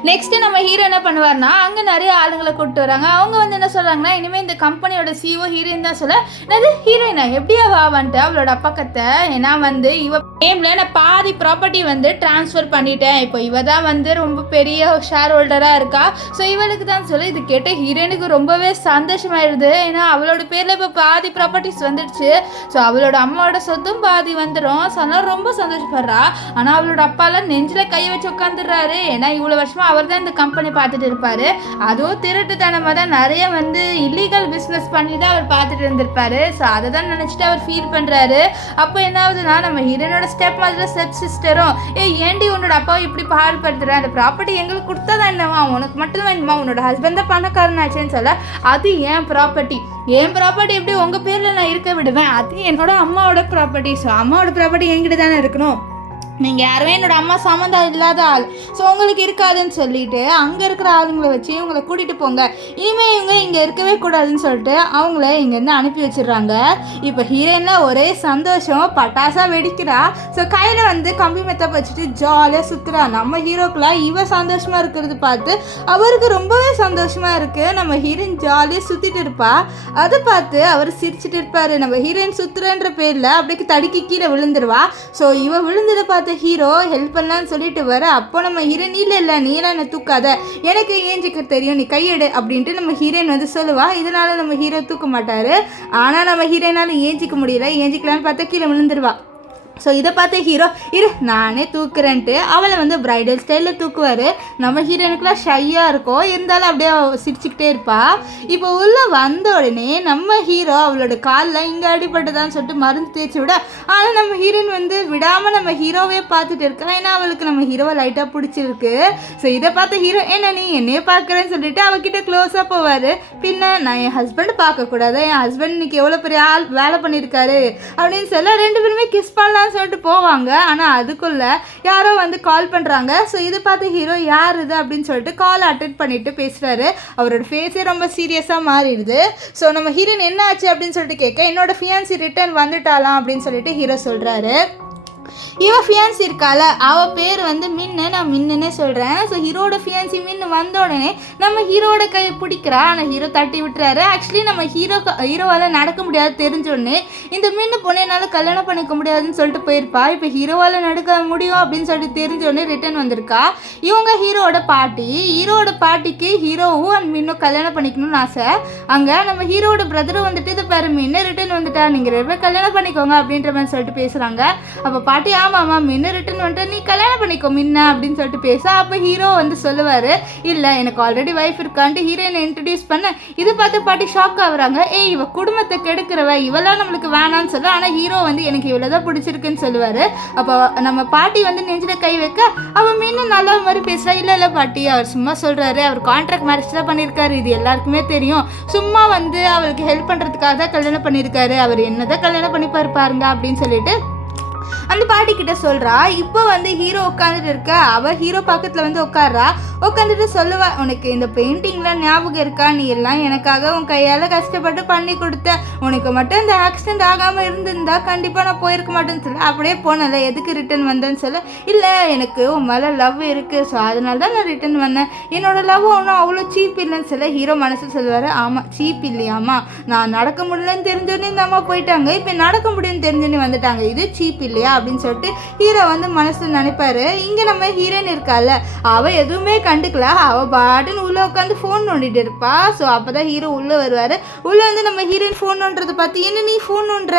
நெக்ஸ்ட்டு நம்ம ஹீரோ என்ன பண்ணுவார்னா அங்கே நிறைய ஆளுங்களை கூப்பிட்டு வராங்க. அவங்க வந்து என்ன சொல்கிறாங்கன்னா, இனிமேல் இந்த கம்பெனியோட சிஓ ஹீரோயின் தான் சொல்ல. என்னது ஹீரோயினா எப்படியா வந்துட்டு அவளோட அப்பா கத்தை, ஏன்னா வந்து இவ நேமில் நான் பாதி ப்ராப்பர்ட்டி வந்து ட்ரான்ஸ்ஃபர் பண்ணிட்டேன், இப்போ இவ தான் வந்து ரொம்ப பெரிய ஷேர் ஹோல்டராக இருக்கா. ஸோ இவளுக்கு தான் சொல்லி இது கேட்ட ஹீரோயினுக்கு ரொம்பவே சந்தோஷமாயிடுது. ஏன்னா அவளோட பேரில் இப்போ பாதி ப்ராப்பர்ட்டிஸ் வந்துடுச்சு. ஸோ அவளோட அம்மாவோட சொத்தும் பாதி வந்துடும். ஸோ அதனால் ரொம்ப சந்தோஷப்படுறா. ஆனால் அவளோட அப்பாலாம் நெஞ்சில் கையை வச்சு உட்காந்துடுறாரு. ஏன்னா இவ்வளோ வருஷமாக அவர் தான் இந்த கம்பெனி பார்த்துட்டு இருப்பாரு. அதுவும் திருட்டுத்தனமாக தான் நிறைய வந்து இல்லீகல் பிஸ்னஸ் பண்ணி தான் அவர் பார்த்துட்டு இருந்திருப்பாரு. ஸோ அதை தான் நினச்சிட்டு அவர் ஃபீல் பண்ணுறாரு. அப்போ என்ன ஆகுதுன்னா நம்ம ஹீரோனோட ஸ்டெப் மாதிரி ஸ்டெப் சிஸ்டரும், ஏண்டி உன்னோட அப்பாவை இப்படி பாடுபடுத்துற, அந்த ப்ராப்பர்ட்டி எங்களுக்கு கொடுத்ததா என்னவா, உனக்கு மட்டும் வேணுமா, உன்னோட ஹஸ்பண்ட் தான் பணக்காரனாச்சேன்னு சொல்ல. அது என் ப்ராப்பர்ட்டி எப்படி உங்கள் பேரில் நான் இருக்க விடுவேன், அது என்னோட அம்மாவோட ப்ராப்பர்ட்டி. ஸோ அம்மாவோட ப்ராப்பர்ட்டி என்கிட்ட தானே இருக்கணும், நீங்கள் யாருமே என்னோட அம்மா சம்மந்தம் இல்லாத ஆள், ஸோ உங்களுக்கு இருக்காதுன்னு சொல்லிட்டு அங்கே இருக்கிற ஆளுங்களை வச்சு இவங்களை கூட்டிகிட்டு போங்க, இனிமேல் இவங்க இங்கே இருக்கவே கூடாதுன்னு சொல்லிட்டு அவங்கள இங்கேருந்து அனுப்பி வச்சிடுறாங்க. இப்போ ஹீரோயின்லாம் ஒரே சந்தோஷம், பட்டாசாக வெடிக்கிறா. ஸோ கையில் வந்து கம்பி மெத்த வச்சுட்டு ஜாலியாக சுற்றுறா. நம்ம ஹீரோக்கெலாம் இவ சந்தோஷமாக இருக்கிறது பார்த்து அவருக்கு ரொம்பவே சந்தோஷமாக இருக்குது. நம்ம ஹீரோயின் ஜாலியாக சுற்றிட்டு இருப்பா. அதை பார்த்து அவர் சிரிச்சுட்டு இருப்பார். நம்ம ஹீரோயின் சுற்றுறன்ற பேரில் அப்படியே தடுக்கி கீழே விழுந்துருவா. ஸோ இவ விழுந்ததை பார்த்து ஹீரோ ஹெல்ப் பண்ணலான்னு சொல்லிட்டு வர. அப்போ நம்ம ஹீரோயின் இல்லை நீலாம் என்ன தூக்காத, எனக்கு ஏஞ்சிக்க தெரியும், நீ கையெடு அப்படின்ட்டு நம்ம ஹீரோயின் வந்து சொல்லுவா. இதனால நம்ம ஹீரோ தூக்க மாட்டார். ஆனால் நம்ம ஹீரோயினால ஏஞ்சிக்க முடியல. ஏஞ்சிக்கலான்னு பார்த்தா கீழே விழுந்துருவா. ஸோ இதை பார்த்த ஹீரோ நானே தூக்குறேன்ட்டு அவளை வந்து பிரைடல் ஸ்டைலில் தூக்குவார். நம்ம ஹீரோயினுக்குலாம் ஷையாக இருக்கும், இருந்தாலும் அப்படியே சிரிச்சுக்கிட்டே இருப்பா. இப்போ உள்ளே வந்த உடனே நம்ம ஹீரோ அவளோட காலில் இங்கே அடிபட்டுதான்னு சொல்லிட்டு மருந்து தேய்ச்சி விட. ஆனால் நம்ம ஹீரோயின் வந்து விடாமல் நம்ம ஹீரோவே பார்த்துட்டு இருக்கா. ஏன்னா அவளுக்கு நம்ம ஹீரோவை லைட்டாக பிடிச்சிருக்கு. ஸோ இதை பார்த்த ஹீரோ என்ன நீ என்னையே பார்க்குறேன்னு சொல்லிட்டு அவகிட்ட க்ளோஸாக போவார். பின்ன நான் என் ஹஸ்பண்ட் பார்க்கக்கூடாது, என் ஹஸ்பண்ட் இன்னைக்கு எவ்வளோ பெரிய ஆள் வேலை பண்ணியிருக்காரு அப்படின்னு சொல்ல ரெண்டு பேருமே கிஸ் பண்ணலாம் சொல்லிட்டு போவாங்க. ஆனால் அதுக்குள்ள யாரோ வந்து கால் பண்ணுறாங்க. ஸோ இதை பார்த்து ஹீரோ யார் இது அப்படின்னு சொல்லிட்டு கால் அட்டென்ட் பண்ணிட்டு பேசுகிறாரு. அவரோட ஃபேஸே ரொம்ப சீரியஸாக மாறிடுது. ஸோ நம்ம ஹீரோயின் என்ன ஆச்சு அப்படின்னு சொல்லிட்டு கேட்க, என்னோட ஃபியான்சி ரிட்டர்ன் வந்துட்டாலாம் அப்படின்னு சொல்லிட்டு ஹீரோ சொல்கிறாரு. இவன் ஃபியான்சி இருக்கால, அவள் பேர் வந்து மின்னு, நான் மின்னுன்னே சொல்கிறேன். ஸோ ஹீரோட ஃபியான்சி மின்னு வந்த உடனே நம்ம ஹீரோட கையை பிடிக்கிறா. ஆனால் ஹீரோ தட்டி விட்டுறாரு. ஆக்சுவலி நம்ம ஹீரோவால் நடக்க முடியாது தெரிஞ்சோடனே இந்த மின்னு பொண்ணு என்னால் கல்யாணம் பண்ணிக்க முடியாதுன்னு சொல்லிட்டு போயிருப்பா. இப்போ ஹீரோவால் நடக்க முடியும் அப்படின்னு சொல்லிட்டு தெரிஞ்சோடனே ரிட்டர்ன் வந்திருக்கா. இவங்க ஹீரோட பாட்டிக்கு ஹீரோவும் அண்ட் மின்னும் கல்யாணம் பண்ணிக்கணும்னு ஆசை. அங்கே நம்ம ஹீரோட பிரதரும் வந்துட்டு இதை பாரு மின்னு ரிட்டர்ன் வந்துட்டா, நீங்கள் ரெண்டு பேர் கல்யாணம் பண்ணிக்கோங்க அப்படின்ற மாதிரி சொல்லிட்டு பேசுகிறாங்க. அப்போ பாட்டி ஆமாம்மா மின்ன ரிட்டர்ன் வந்துட்டு நீ கல்யாணம் பண்ணிக்கோ மின்ன அப்படின்னு சொல்லிட்டு பேச, அப்போ ஹீரோ வந்து சொல்லுவார், இல்லை எனக்கு ஆல்ரெடி ஒய்ஃப் இருக்கான்ட்டு ஹீரோயினை இன்ட்ரடியூஸ் பண்ண. இது பார்த்து பாட்டி ஷாக் ஆகுறாங்க. ஏய் இவ குடும்பத்தை கெடுக்கிறவ, இவெல்லாம் நம்மளுக்கு வேணான்னு சொல்ல. ஆனால் ஹீரோ வந்து எனக்கு இவ்வளோதான் பிடிச்சிருக்குன்னு சொல்லுவார். அப்போ நம்ம பாட்டி வந்து நெஞ்சில் கை வைக்க அவன் மீன் நல்ல மாதிரி பேசுகிறா. இல்லை பாட்டி அவர் சும்மா சொல்கிறாரு, அவர் கான்ட்ராக்ட் மேரேஜ் தான் பண்ணியிருக்காரு, இது எல்லாருக்குமே தெரியும், சும்மா வந்து அவருக்கு ஹெல்ப் பண்ணுறதுக்காக தான் கல்யாணம் பண்ணியிருக்காரு, அவர் என்னதான் கல்யாணம் பண்ணிப்பாரு பாருங்க அப்படின்னு சொல்லிட்டு அந்த பாட்டி கிட்ட சொல்கிறா. இப்போ வந்து ஹீரோ உட்காந்துட்டு இருக்க, அவள் ஹீரோ பக்கத்தில் வந்து உட்கார்றா. உட்காந்துட்டு சொல்லுவா, உனக்கு இந்த பெயிண்டிங்லாம் ஞாபகம் இருக்கா, நீ எல்லாம் எனக்காக உன் கையால் கஷ்டப்பட்டு பண்ணி கொடுத்த, உனக்கு மட்டும் இந்த ஆக்சிடென்ட் ஆகாமல் இருந்திருந்தா கண்டிப்பாக நான் போயிருக்க மாட்டேன்னு சொல்ல. அப்படியே போனல, எதுக்கு ரிட்டர்ன் வந்தேன்னு சொல்ல. இல்லை எனக்கு உன் மேலே லவ் இருக்குது, ஸோ அதனால தான் நான் ரிட்டர்ன் வந்தேன், என்னோட லவ் ஒன்றும் அவ்வளோ சீப் இல்லைன்னு சொல்ல. ஹீரோ மனசில் சொல்லுவார், ஆமாம் சீப் இல்லையாம்மா, நான் நடக்க முடியலன்னு தெரிஞ்சோன்னே இந்த அம்மா போயிட்டாங்க, இப்போ நடக்க முடியும்னு தெரிஞ்சோன்னே வந்துட்டாங்க, இது சீப் இல்லையா அப்படின்னு சொல்லிட்டு ஹீரோ வந்து மனசில் நினைப்பாரு. இங்கே நம்ம ஹீரோயின் இருக்கால, அவள் எதுவுமே கண்டுக்கல, அவள் பாட்டுன்னு உள்ளே உட்காந்து ஃபோன் நோண்டிட்டு இருப்பா. ஸோ அப்போ தான் ஹீரோ உள்ளே வருவார். உள்ளே வந்து நம்ம ஹீரோயின் ஃபோன் நோண்டுறதை பார்த்து, என்ன நீ ஃபோன் நோண்டுற,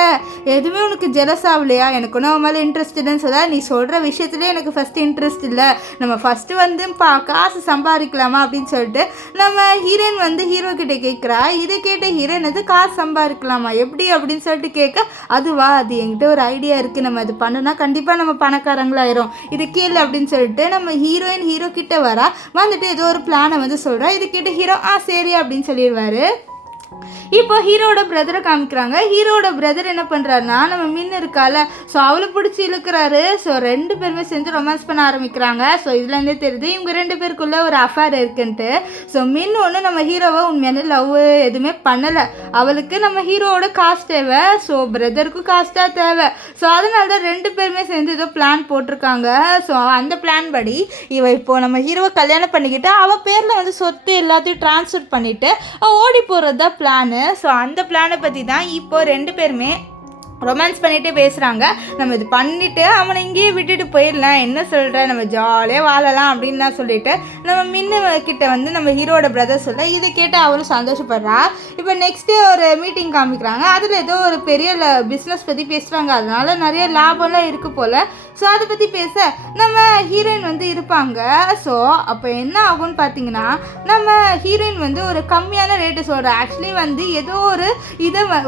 எதுவுமே உனக்கு ஜெலஸ் ஆகலையா, எனக்கு ஒன்றும் அவன் மேலே இன்ட்ரெஸ்ட் இல்லைன்னு சொல்ல. நீ சொல்கிற விஷயத்துலேயே எனக்கு ஃபஸ்ட்டு இன்ட்ரெஸ்ட் இல்லை, நம்ம ஃபஸ்ட்டு வந்து காசு சம்பாதிக்கலாமா அப்படின்னு சொல்லிட்டு நம்ம ஹீரோயின் வந்து ஹீரோ கிட்டே கேட்குறா. இதை கேட்ட ஹீரோயின் வந்து காசு சம்பாதிக்கலாமா எப்படி அப்படின்னு சொல்லிட்டு கேட்க, அதுவா அது என்கிட்ட ஒரு ஐடியா இருக்குது, நம்ம அது பண்ணுனா கண்டிப்பாக நம்ம பணக்காரங்களாயிரும், இது கேளு அப்படின்னு சொல்லிட்டு நம்ம ஹீரோயின் ஹீரோ கிட்ட வரா. வந்துட்டு ஏதோ ஒரு பிளானை வந்து சொல்கிறா. இது கேட்ட ஹீரோ சரி அப்படின்னு சொல்லிடுவார். இப்போ ஹீரோட பிரதரை காமிக்கிறாங்க. ஹீரோட பிரதர் என்ன பண்ணுறாருனா, நம்ம மின் இருக்கால, ஸோ அவளை பிடிச்சி இழுக்கிறாரு. ஸோ ரெண்டு பேருமே சேர்ந்து ரொமான்ஸ் பண்ண ஆரம்பிக்கிறாங்க. ஸோ இதுலேருந்தே தெரியுது இவங்க ரெண்டு பேருக்குள்ளே ஒரு அஃபேர் இருக்குன்ட்டு. ஸோ மின் ஒன்று நம்ம ஹீரோவை உண்மையான லவ் எதுவுமே பண்ணலை, அவளுக்கு நம்ம ஹீரோவோட காசு தேவை, ஸோ பிரதருக்கும் காசு தான் தேவை. ஸோ அதனால தான் ரெண்டு பேருமே சேர்ந்து ஏதோ பிளான் போட்டிருக்காங்க. ஸோ அந்த பிளான் படி இப்போது நம்ம ஹீரோவை கல்யாணம் பண்ணிக்கிட்டு அவள் பேரில் வந்து சொத்து எல்லாத்தையும் ட்ரான்ஸ்ஃபர் பண்ணிவிட்டு ஓடி போகிறது தான் பிளானு. ஸோ அந்த பிளானை பற்றி தான் இப்போது ரெண்டு பேருமே ரொமான்ஸ் பண்ணிகிட்டே பேசுகிறாங்க. நம்ம இது பண்ணிவிட்டு அவனை இங்கேயே விட்டுட்டு போயிடலாம், என்ன சொல்கிற, நம்ம ஜாலியாக வாழலாம் அப்படின்லாம் சொல்லிட்டு நம்ம மின்னு கிட்ட வந்து நம்ம ஹீரோட பிரதர் சொல்ல. இதை கேட்டு அவளும் சந்தோஷப்படுறா. இப்போ நெக்ஸ்ட் டே ஒரு மீட்டிங் காமிக்கிறாங்க. அதில் ஏதோ ஒரு பெரிய பிஸ்னஸ் பற்றி பேசுகிறாங்க, அதனால நிறைய லாபம்லாம் இருக்குது போல். ஸோ அதை பற்றி பேச நம்ம ஹீரோயின் வந்து இருப்பாங்க. ஸோ அப்போ என்ன ஆகும்னு பார்த்தீங்கன்னா, நம்ம ஹீரோயின் வந்து ஒரு கம்மியான ரேட்டு சொல்கிறேன். ஆக்சுவலி வந்து ஏதோ ஒரு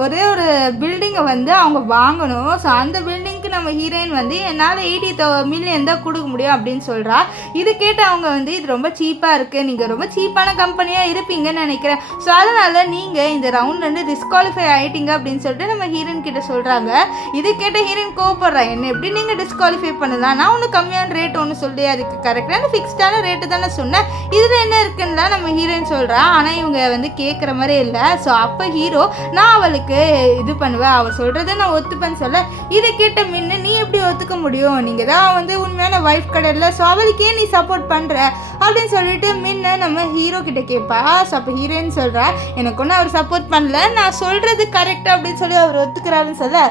ஒரே ஒரு பில்டிங்கை வந்து அவங்க வாங்கணும். ஸோ அந்த பில்டிங்க்கு நம்ம ஹீரோயின் வந்து என்னால் 80 மில்லியன் தான் கொடுக்க முடியும் அப்படின்னு சொல்கிறா. இது கேட்டு அவங்க வந்து இது ரொம்ப சீப்பாக இருக்குது, நீங்கள் ரொம்ப சீப்பான கம்பெனியாக இருப்பீங்கன்னு நினைக்கிறேன், ஸோ அதனால் நீங்கள் இந்த ரவுண்ட் வந்து டிஸ்குவாலிஃபை ஆகிட்டீங்க அப்படின்னு சொல்லிட்டு நம்ம ஹீரோயின் கிட்ட சொல்கிறாங்க. இது கேட்ட ஹீரோயின் கோவப்படுறா, என்ன எப்படி நீங்கள் டிஸ்குவாலிஃபை பண்ணலாம், நான் ஒன்றும் கம்மியான ரேட் ஒன்று சொல்லி அதுக்கு கரெக்டான ஃபிக்ஸ்டான ரேட்டு தானே சொன்னேன், இதில் என்ன இருக்குன்னு தான் நம்ம ஹீரோயின் சொல்கிறா. ஆனால் இவங்க வந்து கேட்குற மாதிரி இல்லை. ஸோ அப்போ ஹீரோ, நான் அவளுக்கு இது பண்ணுவேன், அவள் சொல்கிறத நான் ஒத்துப்பேன்னு சொல்ல. இதை கேட்ட மின்னு, நீ எப்படி ஒத்துக்க முடியும், நீங்கள் தான் வந்து உண்மையான ஒய்ஃப் கிடையாது, ஸோ அவளுக்கே நீ சப்போர்ட் பண்ணுற அப்படின்னு சொல்லிட்டு மின்னு நம்ம ஹீரோ கிட்ட கேட்பா. ஸோ அப்போ ஹீரோயின் சொல்கிறா, எனக்கு ஒன்றும் அவர் சப்போர்ட் பண்ணல, நான் சொல்கிறது கரெக்டாக அப்படின்னு சொல்லி அவர் ஒத்துக்கிறாருன்னு சொல்ல.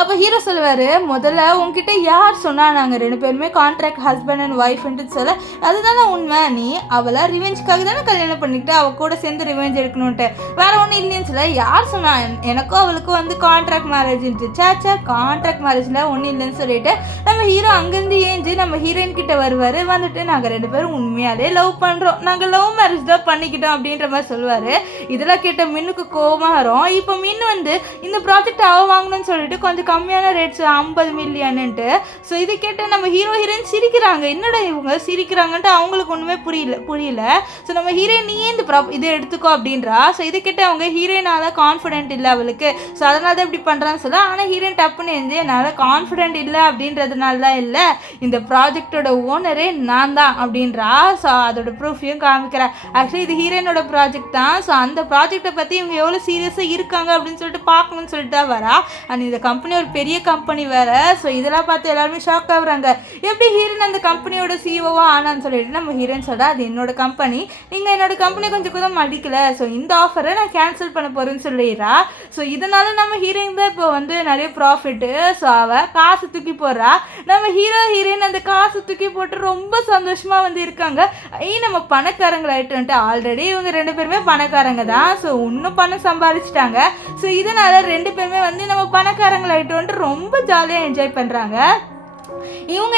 அப்போ ஹீரோ சொல்லுவார், முதல்ல உங்ககிட்ட யார் சொன்னால் நாங்கள் ரெண்டு பேருமே கான்ட்ராக்ட் ஹஸ்பண்ட் அண்ட் ஒய்ஃப்ன்ட்டு சொல்ல, அதுதானே உண்மை, நீ அவளை ரிவெஞ்சுக்காக தானே கல்யாணம் பண்ணிக்கிட்டு அவள் கூட சேர்ந்து ரிவெஞ்ச் எடுக்கணுன்ட்டு, வேறு ஒன்றும் இல்லைன்னு சொல்ல. யார் சொன்னா, எனக்கும் அவளுக்கும் வந்து கான்ட்ராக்ட் மேரேஜ்ன்ட்டு, சாச்சா கான்ட்ராக்ட் மேரேஜில் ஒன்றும் இல்லைன்னு சொல்லிட்டு நம்ம ஹீரோ அங்கேருந்து ஏஞ்சி நம்ம ஹீரோயின் கிட்ட வருவார். வந்துட்டு நாங்கள் ரெண்டு பேரும் உண்மையாலே லவ் பண்ணுறோம், நாங்கள் லவ் மேரேஜ் தான் பண்ணிக்கிட்டோம் அப்படின்ற மாதிரி சொல்லுவார். இதெல்லாம் கேட்ட மின்னுக்கு கோபமாக வரும். இப்போ மின்னு வந்து இந்த ப்ராஜெக்ட் அவள் வாங்கணும்னு சொல்லிட்டு கொஞ்சம் கம்மியான ரேட்ஸ் 50 மில்லியன்ட்டு. ஸோ இதை கேட்டு நம்ம ஹீரோயின் சிரிக்கிறாங்க, என்னடா இவங்க சிரிக்கிறாங்கன்ட்டு அவங்களுக்கு ஒன்றுமே புரியல. ஸோ நம்ம ஹீரோயின் நீயே இந்த இதை எடுத்துக்கோ அப்படின்றா. ஸோ இதை கேட்டு அவங்க ஹீரோயினால் கான்ஃபிடென்ட் இல்லை அவளுக்கு, ஸோ அதனால தான் இப்படி பண்ணுறான்னு சொல்ல. ஆனால் ஹீரோயின் டப்புன்னு இருந்து என்னால் கான்ஃபிடென்ட் இல்லை அப்படின்றதுனால தான் இல்லை, இந்த ப்ராஜெக்டோட ஓனரே நான் தான் அப்படின்றா. ஸோ அதோட ப்ரூஃபையும் காமிக்கிறா. ஆக்சுவலி இது ஹீரோயினோட ப்ராஜெக்ட் தான். ஸோ அந்த ப்ராஜெக்டை பற்றி இவங்க எவ்வளோ சீரியஸாக இருக்காங்க அப்படின்னு சொல்லிட்டு பார்க்கணும்னு சொல்லிட்டு தான் வரா. அண்ட் இந்த கம்பெனி ஒரு பெரிய கம்பெனி வேறு. ஸோ இதெல்லாம் பார்த்து எல்லாருமே ஷாக் ஆகுறாங்க, எப்படி ஹீரோயின் அந்த கம்பெனியோட சிஓவா ஆனான்னு சொல்லிட்டு நம்ம ஹீரோயின் சொல்கிறா, அது என்னோட கம்பெனி, நீங்கள் என்னோட கம்பெனி கொஞ்சம் கூட மதிக்கலை, ஸோ இந்த ஆஃபரை நான் கேன்சல் பண்ண போகிறேன்னு சொல்லிடுறா. ஸோ இதனால நம்ம ஹீரோயின் தான் இப்போ வந்து நிறைய ப்ராஃபிட்டு. ஸோ அவள் காசு தூக்கி போடுறா. நம்ம ஹீரோயின் அந்த காசு தூக்கி போட்டு ரொம்ப சந்தோஷமாக வந்து இருக்காங்க. நம்ம பணக்காரங்களாயிட்டு, ஆல்ரெடி இவங்க ரெண்டு பேருமே பணக்காரங்க தான். ஸோ இன்னும் பணம் சம்பாதிச்சிட்டாங்க. ஸோ இதனால ரெண்டு பேருமே வந்து நம்ம பணக்காரங்களாயிட்டு ரொம்ப ஜாலியாக என்ஜாய் பண்ணுறாங்க. இவங்க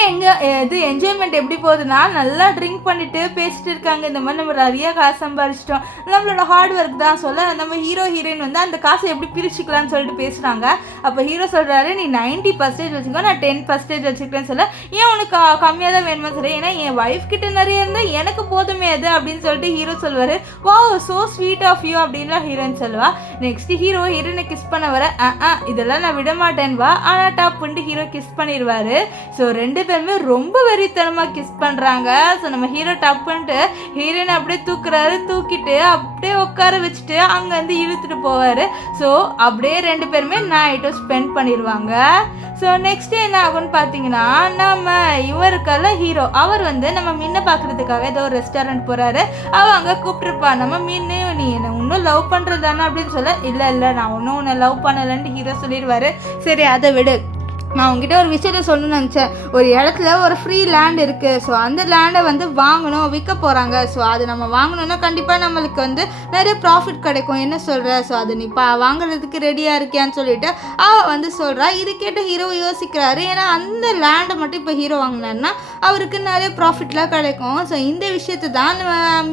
இது என்ஜாய்மெண்ட் எப்படி போகுதுன்னா, நல்லா ட்ரிங்க் பண்ணிட்டு பேசிட்டு இருக்காங்க. இந்த மாதிரி நம்ம நிறைய காசு சம்பாரிச்சிட்டோம், நம்மளோட ஹார்ட் ஒர்க் தான் சொல்ல நம்ம ஹீரோ ஹீரோயின் வந்து அந்த காசை எப்படி பிரிச்சுக்கலாம்னு சொல்லிட்டு பேசுகிறாங்க. அப்போ ஹீரோ சொல்கிறாரு, நீ 90% வச்சுக்கோ, நான் 10% வச்சுக்கிறேன்னு சொல்ல, ஏன் உனக்கு கம்மியாக தான் வேணுமா சொல்ல, ஏன்னா என் ஒய்ஃப் கிட்ட நிறைய இருந்தால் எனக்கு போதுமே அது அப்படின்னு சொல்லிட்டு ஹீரோ சொல்லுவார். Wow so sweet of you அப்படின்லாம் ஹீரோயின் சொல்லுவா. நெக்ஸ்ட் ஹீரோ ஹீரோனை கிஸ் பண்ண வர இதெல்லாம் நான் விட மாட்டேன் வா, ஆனால் டாப் பண்ணிட்டு ஹீரோ கிஸ் பண்ணிடுவார். ஸோ ரெண்டு பேருமே ரொம்ப வெறித்தனமாக கிஸ் பண்ணுறாங்க. ஸோ நம்ம ஹீரோ டப் பண்ணிட்டு ஹீரோயின் அப்படியே தூக்குறாரு, தூக்கிட்டு அப்படியே உட்கார வச்சுட்டு அங்கேருந்து இழுத்துட்டு போவார். ஸோ அப்படியே ரெண்டு பேருமே நைட்டும் ஸ்பெண்ட் பண்ணிடுவாங்க. ஸோ நெக்ஸ்ட் என்ன ஆகும்னு பார்த்தீங்கன்னா, நம்ம இவருக்கெல்லாம் ஹீரோ அவர் வந்து நம்ம மீனை பார்க்குறதுக்காக ஏதோ ஒரு ரெஸ்டாரண்ட் போகிறாரு. அவள் அங்கே கூப்பிட்டுருப்பா, நம்ம மீன் நீ என்ன இன்னும் லவ் பண்ணுறது தானே அப்படின்னு சொல்ல, இல்லை நான் ஒன்றும் உன்னை லவ் பண்ணலைன்ட்டு ஹீரோ சொல்லிடுவார். சரி அதை விடு, நான் உங்ககிட்ட ஒரு விஷயத்த சொல்லணும்னு நினச்சேன். ஒரு இடத்துல ஒரு ஃப்ரீ லேண்ட் இருக்குது. ஸோ அந்த லேண்டை வந்து வாங்கணும், விற்க போகிறாங்க. ஸோ அது நம்ம வாங்கணுன்னா கண்டிப்பாக நம்மளுக்கு வந்து நிறைய ப்ராஃபிட் கிடைக்கும், என்ன சொல்கிற? ஸோ அது நீ வாங்குறதுக்கு ரெடியாக இருக்கியான்னு சொல்லிட்டு அவள் வந்து சொல்கிறா. இது கேட்ட ஹீரோ யோசிக்கிறாரு. ஏன்னா அந்த லேண்டை மட்டும் இப்போ ஹீரோ வாங்கினார்னா அவருக்கு நிறைய ப்ராஃபிட்லாம் கிடைக்கும். ஸோ இந்த விஷயத்தை தான்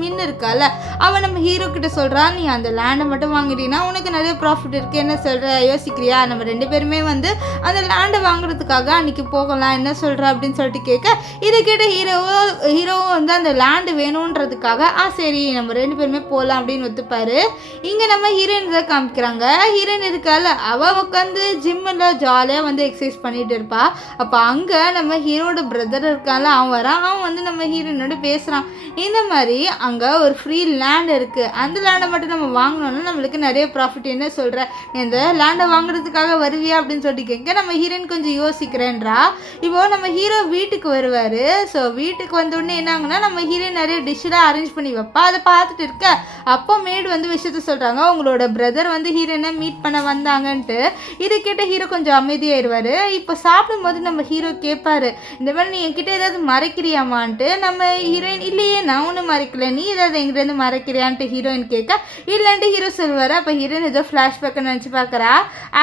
மின் இருக்கால அவன் நம்ம ஹீரோ கிட்ட சொல்கிறா, நீ அந்த லேண்டை மட்டும் வாங்கிட்டீங்கன்னா உனக்கு நிறைய ப்ராஃபிட் இருக்குது, என்ன சொல்கிற? யோசிக்கிறியா? நம்ம ரெண்டு பேருமே வந்து அந்த லேண்டை வாங்குறதுக்காக அன்றைக்கி போகலாம், என்ன சொல்கிற அப்படின்னு சொல்லிட்டு கேட்க, இதை கேட்ட ஹீரோவும் வந்து அந்த லேண்டு வேணுன்றதுக்காக சரி நம்ம ரெண்டு பேருமே போகலாம் அப்படின்னு ஒத்துப்பாரு. இங்கே நம்ம ஹீரோயின் தான் காமிக்கிறாங்க. ஹீரோயின் இருக்கால அவள் உட்காந்து ஜிம்மில் ஜாலியாக வந்து எக்ஸசைஸ் பண்ணிகிட்டு இருப்பா. அப்போ அங்கே நம்ம ஹீரோட பிரதர் இருக்கால அவன் வரான். அவன் வந்து நம்ம ஹீரோயினோட பேசுகிறான். இந்த மாதிரி அங்கே ஒரு ஃப்ரீ லேண்ட் இருக்குது, அந்த லேண்டை மட்டும் நம்ம வாங்கினோன்னா நம்மளுக்கு நிறைய ப்ராஃபிட், என்ன சொல்கிற? இந்த லேண்டை வாங்குறதுக்காக வருவியா அப்படின்னு சொல்லிட்டு கேட்க நம்ம ஹீரோயின் கொஞ்சம் யோசிக்கிறேன்றா. இப்போ நம்ம ஹீரோ வீட்டுக்கு வருவார். ஸோ வீட்டுக்கு வந்தோடனே என்ன ஆகுனா, நம்ம ஹீரோயின் நிறைய டிஷ்ஷெலாம் அரேஞ்ச் பண்ணி வைப்பா. அதை பார்த்துட்டு இருக்க அப்போ மேடு வந்து விஷயத்த சொல்கிறாங்க, உங்களோட பிரதர் வந்து ஹீரோயினை மீட் பண்ண வந்தாங்கன்ட்டு. இதை கேட்ட ஹீரோ கொஞ்சம் அமைதியாகிடுவார். இப்போ சாப்பிடும்போது நம்ம ஹீரோ கேட்பாரு, இந்த மாதிரி நீ என்கிட்ட ஏதாவது மறைக்கிறியாமான்ட்டு. நம்ம ஹீரோயின், இல்லையே நான் ஒன்றும் மறைக்கல, நீ ஏதாவது எங்கிட்டேருந்து மறைக்கிறியான்ட்டு ஹீரோயின் கேட்க, இல்லைன்ட்டு ஹீரோ சொல்லுவார். அப்போ ஹீரோயின் ஏதோ ஃப்ளாஷ்பேக்குன்னு நினச்சி பார்க்குறா.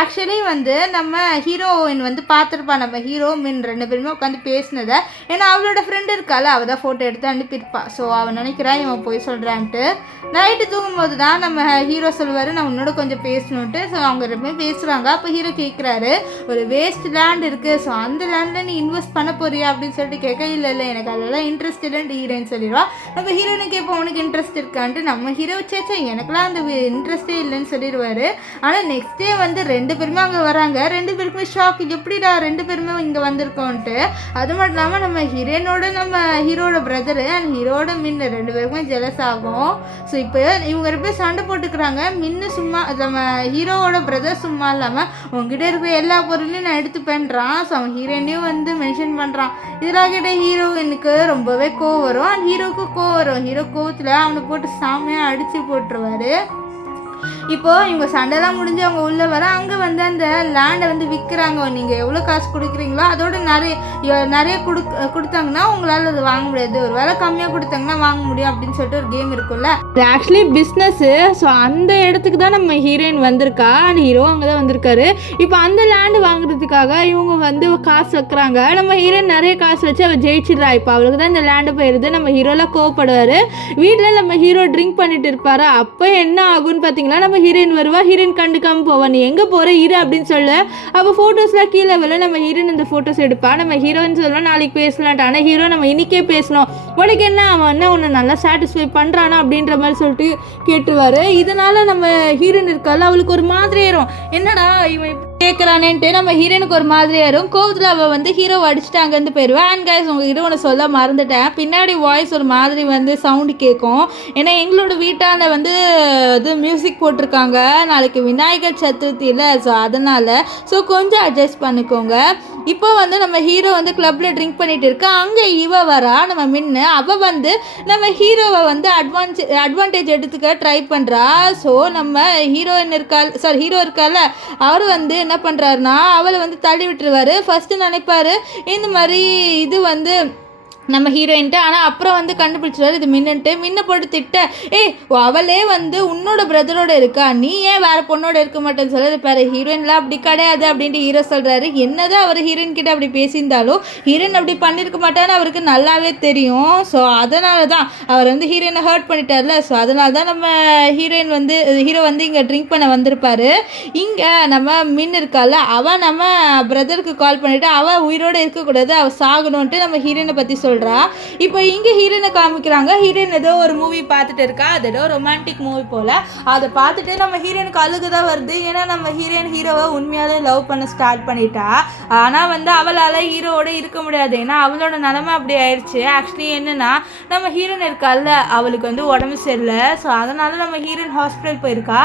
ஆக்சுவலி வந்து நம்ம ஹீரோயின் வந்து பார்த்துருப்பா நம்ம ஹீரோ மின் ரெண்டு பேருமே உட்காந்து பேசினதை. ஏன்னா அவளோட ஃப்ரெண்டு இருக்கால அவள் தான் ஃபோட்டோ எடுத்து அனுப்பியிருப்பா. ஸோ அவன் நினைக்கிறான் இவன் போய் சொல்கிறான்ட்டு. நைட்டு தூங்கும்போது தான் நம்ம ஹீரோ சொல்லுவார், நான் உன்னோட கொஞ்சம் பேசணுன்ட்டு. ஸோ அவங்க ரெண்டுமே பேசுகிறாங்க. அப்போ ஹீரோ கேட்குறாரு, ஒரு வேஸ்ட் லேண்ட் இருக்குது, ஸோ அந்த லேண்டில் நீ இன்வெஸ்ட் பண்ண போறியா அப்படின்னு சொல்லிட்டு கேட்க, இல்லை எனக்கு அதெல்லாம் இன்ட்ரெஸ்ட் இல்லைன்ட்டு ஹீரோயின் சொல்லிடுவா. நம்ம ஹீரோயினை கேட்போம், உனக்கு இன்ட்ரெஸ்ட் இருக்கான்ட்டு. நம்ம ஹீரோ சேச்சா எனக்குலாம் அந்த இன்ட்ரெஸ்ட்டே இல்லைன்னு சொல்லிடுவார். ஆனால் நெக்ஸ்ட் டே வந்து ரெண்டு பேருமே அங்கே வராங்க. ரெண்டு பேருக்குமே ஷாக், எப்படிடா ரெண்டு பேருமே இங்கே வந்திருக்கோன்ட்டு. அது மட்டும் இல்லாமல் நம்ம ஹீரோயினோட நம்ம ஹீரோட பிரதரு அண்ட் ஹீரோட மின்னு ரெண்டு பேருக்குமே ஜெலஸ் ஆகும். ஸோ இப்போ இவங்க ரெண்டு பேர் சண்டை போட்டுக்கிறாங்க. மின்னு சும்மா, நம்ம ஹீரோவோட பிரதர் சும்மா இல்லாமல் உங்ககிட்ட இருக்கிற எல்லா பொருளையும் நான் எடுத்து பண்ணுறான். ஸோ அவன் ஹீரோயினையும் வந்து மென்ஷன் பண்ணுறான். இதெல்லாம் கிட்ட ஹீரோயினுக்கு ரொம்பவே கோவம் வரும். அண்ட் ஹீரோவுக்கு கோவம் வரும். ஹீரோ கோவத்தில் அவனை போட்டு சாமையாக அடித்து போட்டுருவார். இப்போது இவங்க சண்டைலாம் முடிஞ்சு அவங்க உள்ளே வர அங்கே வந்து அந்த லேண்டை வந்து விற்கிறாங்க. நீங்கள் எவ்வளோ காசு கொடுக்குறீங்களோ அதோட நிறைய கொடுத்தாங்கன்னா உங்களால் அது வாங்க முடியாது, ஒரு வேலை கம்மியாக கொடுத்தாங்கன்னா வாங்க முடியும் அப்படின்னு சொல்லிட்டு ஒரு கேம் இருக்குல்ல. இது ஆக்சுவலி பிஸ்னஸ்ஸு. ஸோ அந்த இடத்துக்கு தான் நம்ம ஹீரோயின் வந்திருக்கா, அந்த ஹீரோ அங்கே தான் வந்திருக்காரு. இப்போ அந்த லேண்டு வாங்குறதுக்காக இவங்க வந்து காசு வைக்கிறாங்க. நம்ம ஹீரோயின் நிறைய காசு வச்சு அவள் ஜெயிச்சிடுறா. இப்போ அவளுக்கு தான் இந்த லேண்டு போயிடுது. நம்ம ஹீரோலாம் கோவப்படுவார். வீட்டில் நம்ம ஹீரோ ட்ரிங்க் பண்ணிட்டு இருப்பார். அப்போ என்ன ஆகுன்னு பார்த்தீங்கன்னா, நம்ம ஹீரோயின் வருவா. ஹீரோயின் கண்டுக்காம போவா, நீ எங்கே போகிற இரு அப்படின்னு சொல்ல. அப்போ ஃபோட்டோஸ்லாம் கீழே வில நம்ம ஹீரோயின் இந்த ஃபோட்டோஸ் எடுப்பா. நம்ம ஹீரோயின் சொல்லலாம் நாளைக்கு பேசலான்ட்டு. ஆனால் ஹீரோ நம்ம இன்னைக்கே பேசணும், உனக்கு என்ன அவன் என்ன உன்னை நல்லா சாட்டிஸ்ஃபை பண்ணுறானா அப்படின்ற மாதிரி சொல்லிட்டு கேட்டுருவார். இதனால் நம்ம ஹீரோயின் இருக்கால அவளுக்கு ஒரு மாதிரி ஆயிரும், என்னடா இவன் கேட்குறானேன்ட்டு. நம்ம ஹீரோனுக்கு ஒரு மாதிரி ஆயிரும். கோவத்தில் அவள் வந்து ஹீரோவை அடிச்சுட்டு அங்கேருந்து போயிடுவேன். அண்ட் கைஸ் உங்ககிட்ட ஒன்று சொல்ல மறந்துட்டேன், பின்னாடி வாய்ஸ் ஒரு மாதிரி வந்து சவுண்டு கேட்கும். ஏன்னா எங்களோட வீட்டாண்ட வந்து இது மியூசிக் போட்டிருக்காங்க, நாளைக்கு விநாயகர் சதுர்த்தியில். ஸோ அதனால் கொஞ்சம் அட்ஜஸ்ட் பண்ணிக்கோங்க. இப்போ வந்து நம்ம ஹீரோ வந்து கிளப்பில் ட்ரிங்க் பண்ணிகிட்டு இருக்கா. அங்கே இவ வரா நம்ம மின்னு. அவள் வந்து நம்ம ஹீரோவை வந்து அட்வான்டேஜ் எடுத்துக்க ட்ரை பண்ணுறா. ஸோ நம்ம ஹீரோ இருக்கால அவர் வந்து என்ன பண்ணுறாருனா அவளை வந்து தள்ளி விட்டுருவார். ஃபஸ்ட்டு நினைப்பார் இந்த மாதிரி இது வந்து நம்ம ஹீரோயின்ட்டு. ஆனால் அப்புறம் வந்து கண்டுபிடிச்சிடுவார் இது மின்னுன்ட்டு. மின்ன போட்டு திட்ட, அவளே வந்து உன்னோட பிரதரோட இருக்கா, நீ ஏன் வேறு பொண்ணோட இருக்க மாட்டேன்னு சொல்லி பாரு, ஹீரோயின்லாம் அப்படி கிடையாது அப்படின்ட்டு ஹீரோ சொல்கிறாரு. என்னதான் அவர் ஹீரோயின் கிட்ட அப்படி பேசியிருந்தாலும் ஹீரோயின் அப்படி பண்ணியிருக்க மாட்டான்னு அவருக்கு நல்லாவே தெரியும். ஸோ அதனால தான் அவர் வந்து ஹீரோயினை ஹர்ட் பண்ணிட்டார்ல. ஸோ அதனால தான் நம்ம ஹீரோ வந்து இங்கே ட்ரிங்க் பண்ண வந்திருப்பார். இங்கே நம்ம மின் இருக்கால, அவள் நம்ம பிரதருக்கு கால் பண்ணிவிட்டு அவள் உயிரோடு இருக்கக்கூடாது, அவள் சாகணுன்ட்டு நம்ம ஹீரோயினை பற்றி சொல்கிறா. இப்போ இங்கே ஹீரோயினை காமிக்கிறாங்க. ஹீரோயின் ஏதோ ஒரு மூவி பார்த்துட்டு இருக்கா, அது ஏதோ ரொமான்டிக் மூவி போல். அதை பார்த்துட்டு நம்ம ஹீரோயினுக்கு அழுகு தான் வருது. ஏன்னா நம்ம ஹீரோவை உண்மையாலே லவ் பண்ண ஸ்டார்ட் பண்ணிட்டா. ஆனால் வந்து அவளால் ஹீரோவோட இருக்க முடியாது, ஏன்னா அவளோட நிலமை அப்படி ஆயிடுச்சு. ஆக்சுவலி என்னென்னா நம்ம ஹீரோயின் இருக்கால, அவளுக்கு வந்து உடம்பு சரியில்லை. ஸோ அதனால நம்ம ஹீரோயின் ஹாஸ்பிட்டல் போயிருக்கா.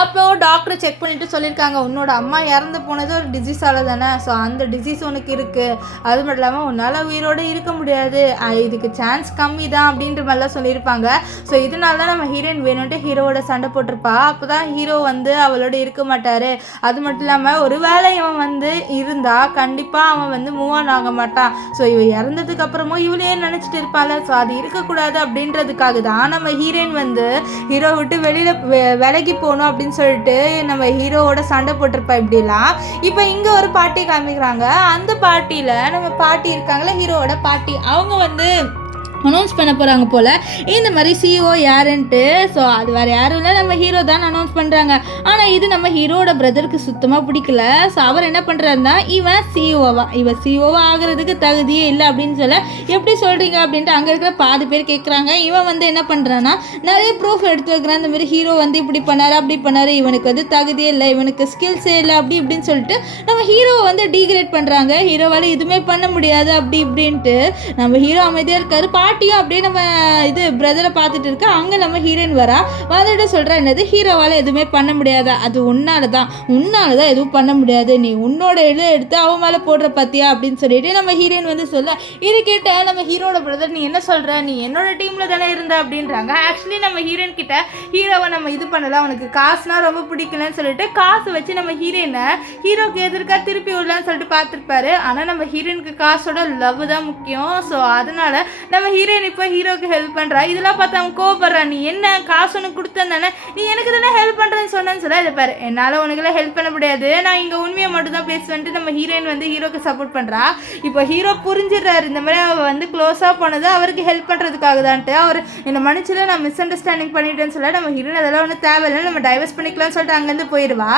அப்போ டாக்டரை செக் பண்ணிவிட்டு சொல்லியிருக்காங்க, உன்னோட அம்மா இறந்து போனது ஒரு டிசீஸால் தானே, ஸோ அந்த டிசீஸ் உனக்கு இருக்குது, அது மட்டும் இல்லாமல் உன்னால் உயிரோடு இருக்க முடியாது, இதுக்கு சான்ஸ் கம்மி தான் அப்படின்ற மாதிரிலாம் சொல்லியிருப்பாங்க. ஸோ இதனால தான் நம்ம ஹீரோயின் வேணும்ட்டு ஹீரோவோட சண்டை போட்டிருப்பா. அப்போ தான் ஹீரோ வந்து அவளோட இருக்க மாட்டார். அது மட்டும் இல்லாமல் ஒரு வேளை இவன் வந்து இருந்தால் கண்டிப்பாக அவன் வந்து மூவ் ஆன் ஆக மாட்டான். ஸோ இவன் இறந்ததுக்கு அப்புறமும் இவளையே நினச்சிட்டு இருப்பாள். ஸோ அது இருக்கக்கூடாது அப்படின்றதுக்காக தான் நம்ம ஹீரோயின் வந்து ஹீரோ விட்டு வெளியில் விலகி போகணும் அப்படின்னு சொல்லிட்டு நம்ம ஹீரோவோட சண்டை போட்டிருப்பா இப்படிலாம். இப்போ இங்கே ஒரு பாட்டி காமிக்கிறாங்க. அந்த பாட்டியில் நம்ம பாட்டி இருக்காங்களே, ஹீரோவோட பாட்டி, அவங்க வந்து அனௌன்ஸ் பண்ண போகிறாங்க போல் இந்த மாதிரி சிஓ யாருன்ட்டு. ஸோ அது வேறு யாரும் இல்லை, நம்ம ஹீரோ தான் அனௌன்ஸ் பண்ணுறாங்க. ஆனால் இது நம்ம ஹீரோட பிரதருக்கு சுத்தமாக பிடிக்கல. ஸோ அவர் என்ன பண்ணுறாருன்னா, இவன் சிஓவா ஆகிறதுக்கு தகுதியே இல்லை அப்படின்னு சொல்ல, எப்படி சொல்கிறீங்க அப்படின்ட்டு அங்கே இருக்கிற பாதி பேர் கேட்குறாங்க. இவன் வந்து என்ன பண்ணுறான்னா நிறைய ப்ரூஃப் எடுத்து வைக்கிறான். இந்த மாதிரி ஹீரோ வந்து இப்படி பண்ணார் அப்படி பண்ணார், இவனுக்கு வந்து தகுதியே இல்லை, இவனுக்கு ஸ்கில்ஸே இல்லை அப்படி இப்படின்னு சொல்லிட்டு நம்ம ஹீரோவை வந்து டீக்ரேட் பண்ணுறாங்க. ஹீரோவால் எதுவுமே பண்ண முடியாது அப்படி இப்படின்ட்டு. நம்ம ஹீரோ அமைதியாக இருக்காரு. பாட்டியும் அப்படியே நம்ம பிரதரை பார்த்துட்டு இருக்கா. அங்கே நம்ம ஹீரோயின் வந்துட்டு சொல்கிறா, என்னது ஹீரோவால் எதுவுமே பண்ண முடியாதா, அது உன்னால தான் எதுவும் பண்ண முடியாது, நீ உன்னோட இதை எடுத்து அவன் மேலே போடுற பத்தியா அப்படின்னு சொல்லிட்டு நம்ம ஹீரோயின் வந்து சொல்ல, இது கேட்ட நம்ம ஹீரோட பிரதர், நீ என்ன சொல்கிற, நீ என்னோட டீமில் தானே இருந்த அப்படின்றாங்க. ஆக்சுவலி நம்ம ஹீரோயின் கிட்ட ஹீரோவை நம்ம இது பண்ணலாம், அவனுக்கு காசுனா ரொம்ப பிடிக்கலன்னு சொல்லிட்டு காசு வச்சு நம்ம ஹீரோயினை ஹீரோக்கு எதிர்க்கா திருப்பி விடலான்னு சொல்லிட்டு பார்த்துருப்பாரு. ஆனால் நம்ம ஹீரோயினுக்கு காசோட லவ் தான் முக்கியம். ஸோ அதனால நம்ம ஹீரோயின் இப்போ ஹீரோக்கு ஹெல்ப் பண்ணுறா. இதெல்லாம் பார்த்து அவன் கோவப்படுறா, நீ என்ன காசு உனக்கு கொடுத்தேன் தானே, நீ எனக்கு தானே ஹெல்ப் பண்ணுறேன்னு சொன்னேன்னு சொல்ல, இதை பாரு என்னால் உனக்குலாம் ஹெல்ப் பண்ண முடியாது, நான் இங்கே உண்மையை மட்டும் தான் பேசுவேன்ட்டு நம்ம ஹீரோயின் வந்து ஹீரோக்கு சப்போர்ட் பண்ணுறா. இப்போ ஹீரோ புரிஞ்சிடுறாரு, இந்த மாதிரி அவள் வந்து க்ளோஸாக போனது அவருக்கு ஹெல்ப் பண்ணுறதுக்காக தான்ட்டு. அவர் என்னை மன்னிச்சில், நான் மிஸ் அண்டர்ஸ்டாண்டிங் பண்ணிட்டேன்னு சொல்ல, நம்ம ஹீரோயின் அதெல்லாம் ஒன்றும் தேவையில்லை, நம்ம டைவர்ஸ் பண்ணிக்கலாம்னு சொல்லிட்டு அங்கேருந்து போயிடுவா.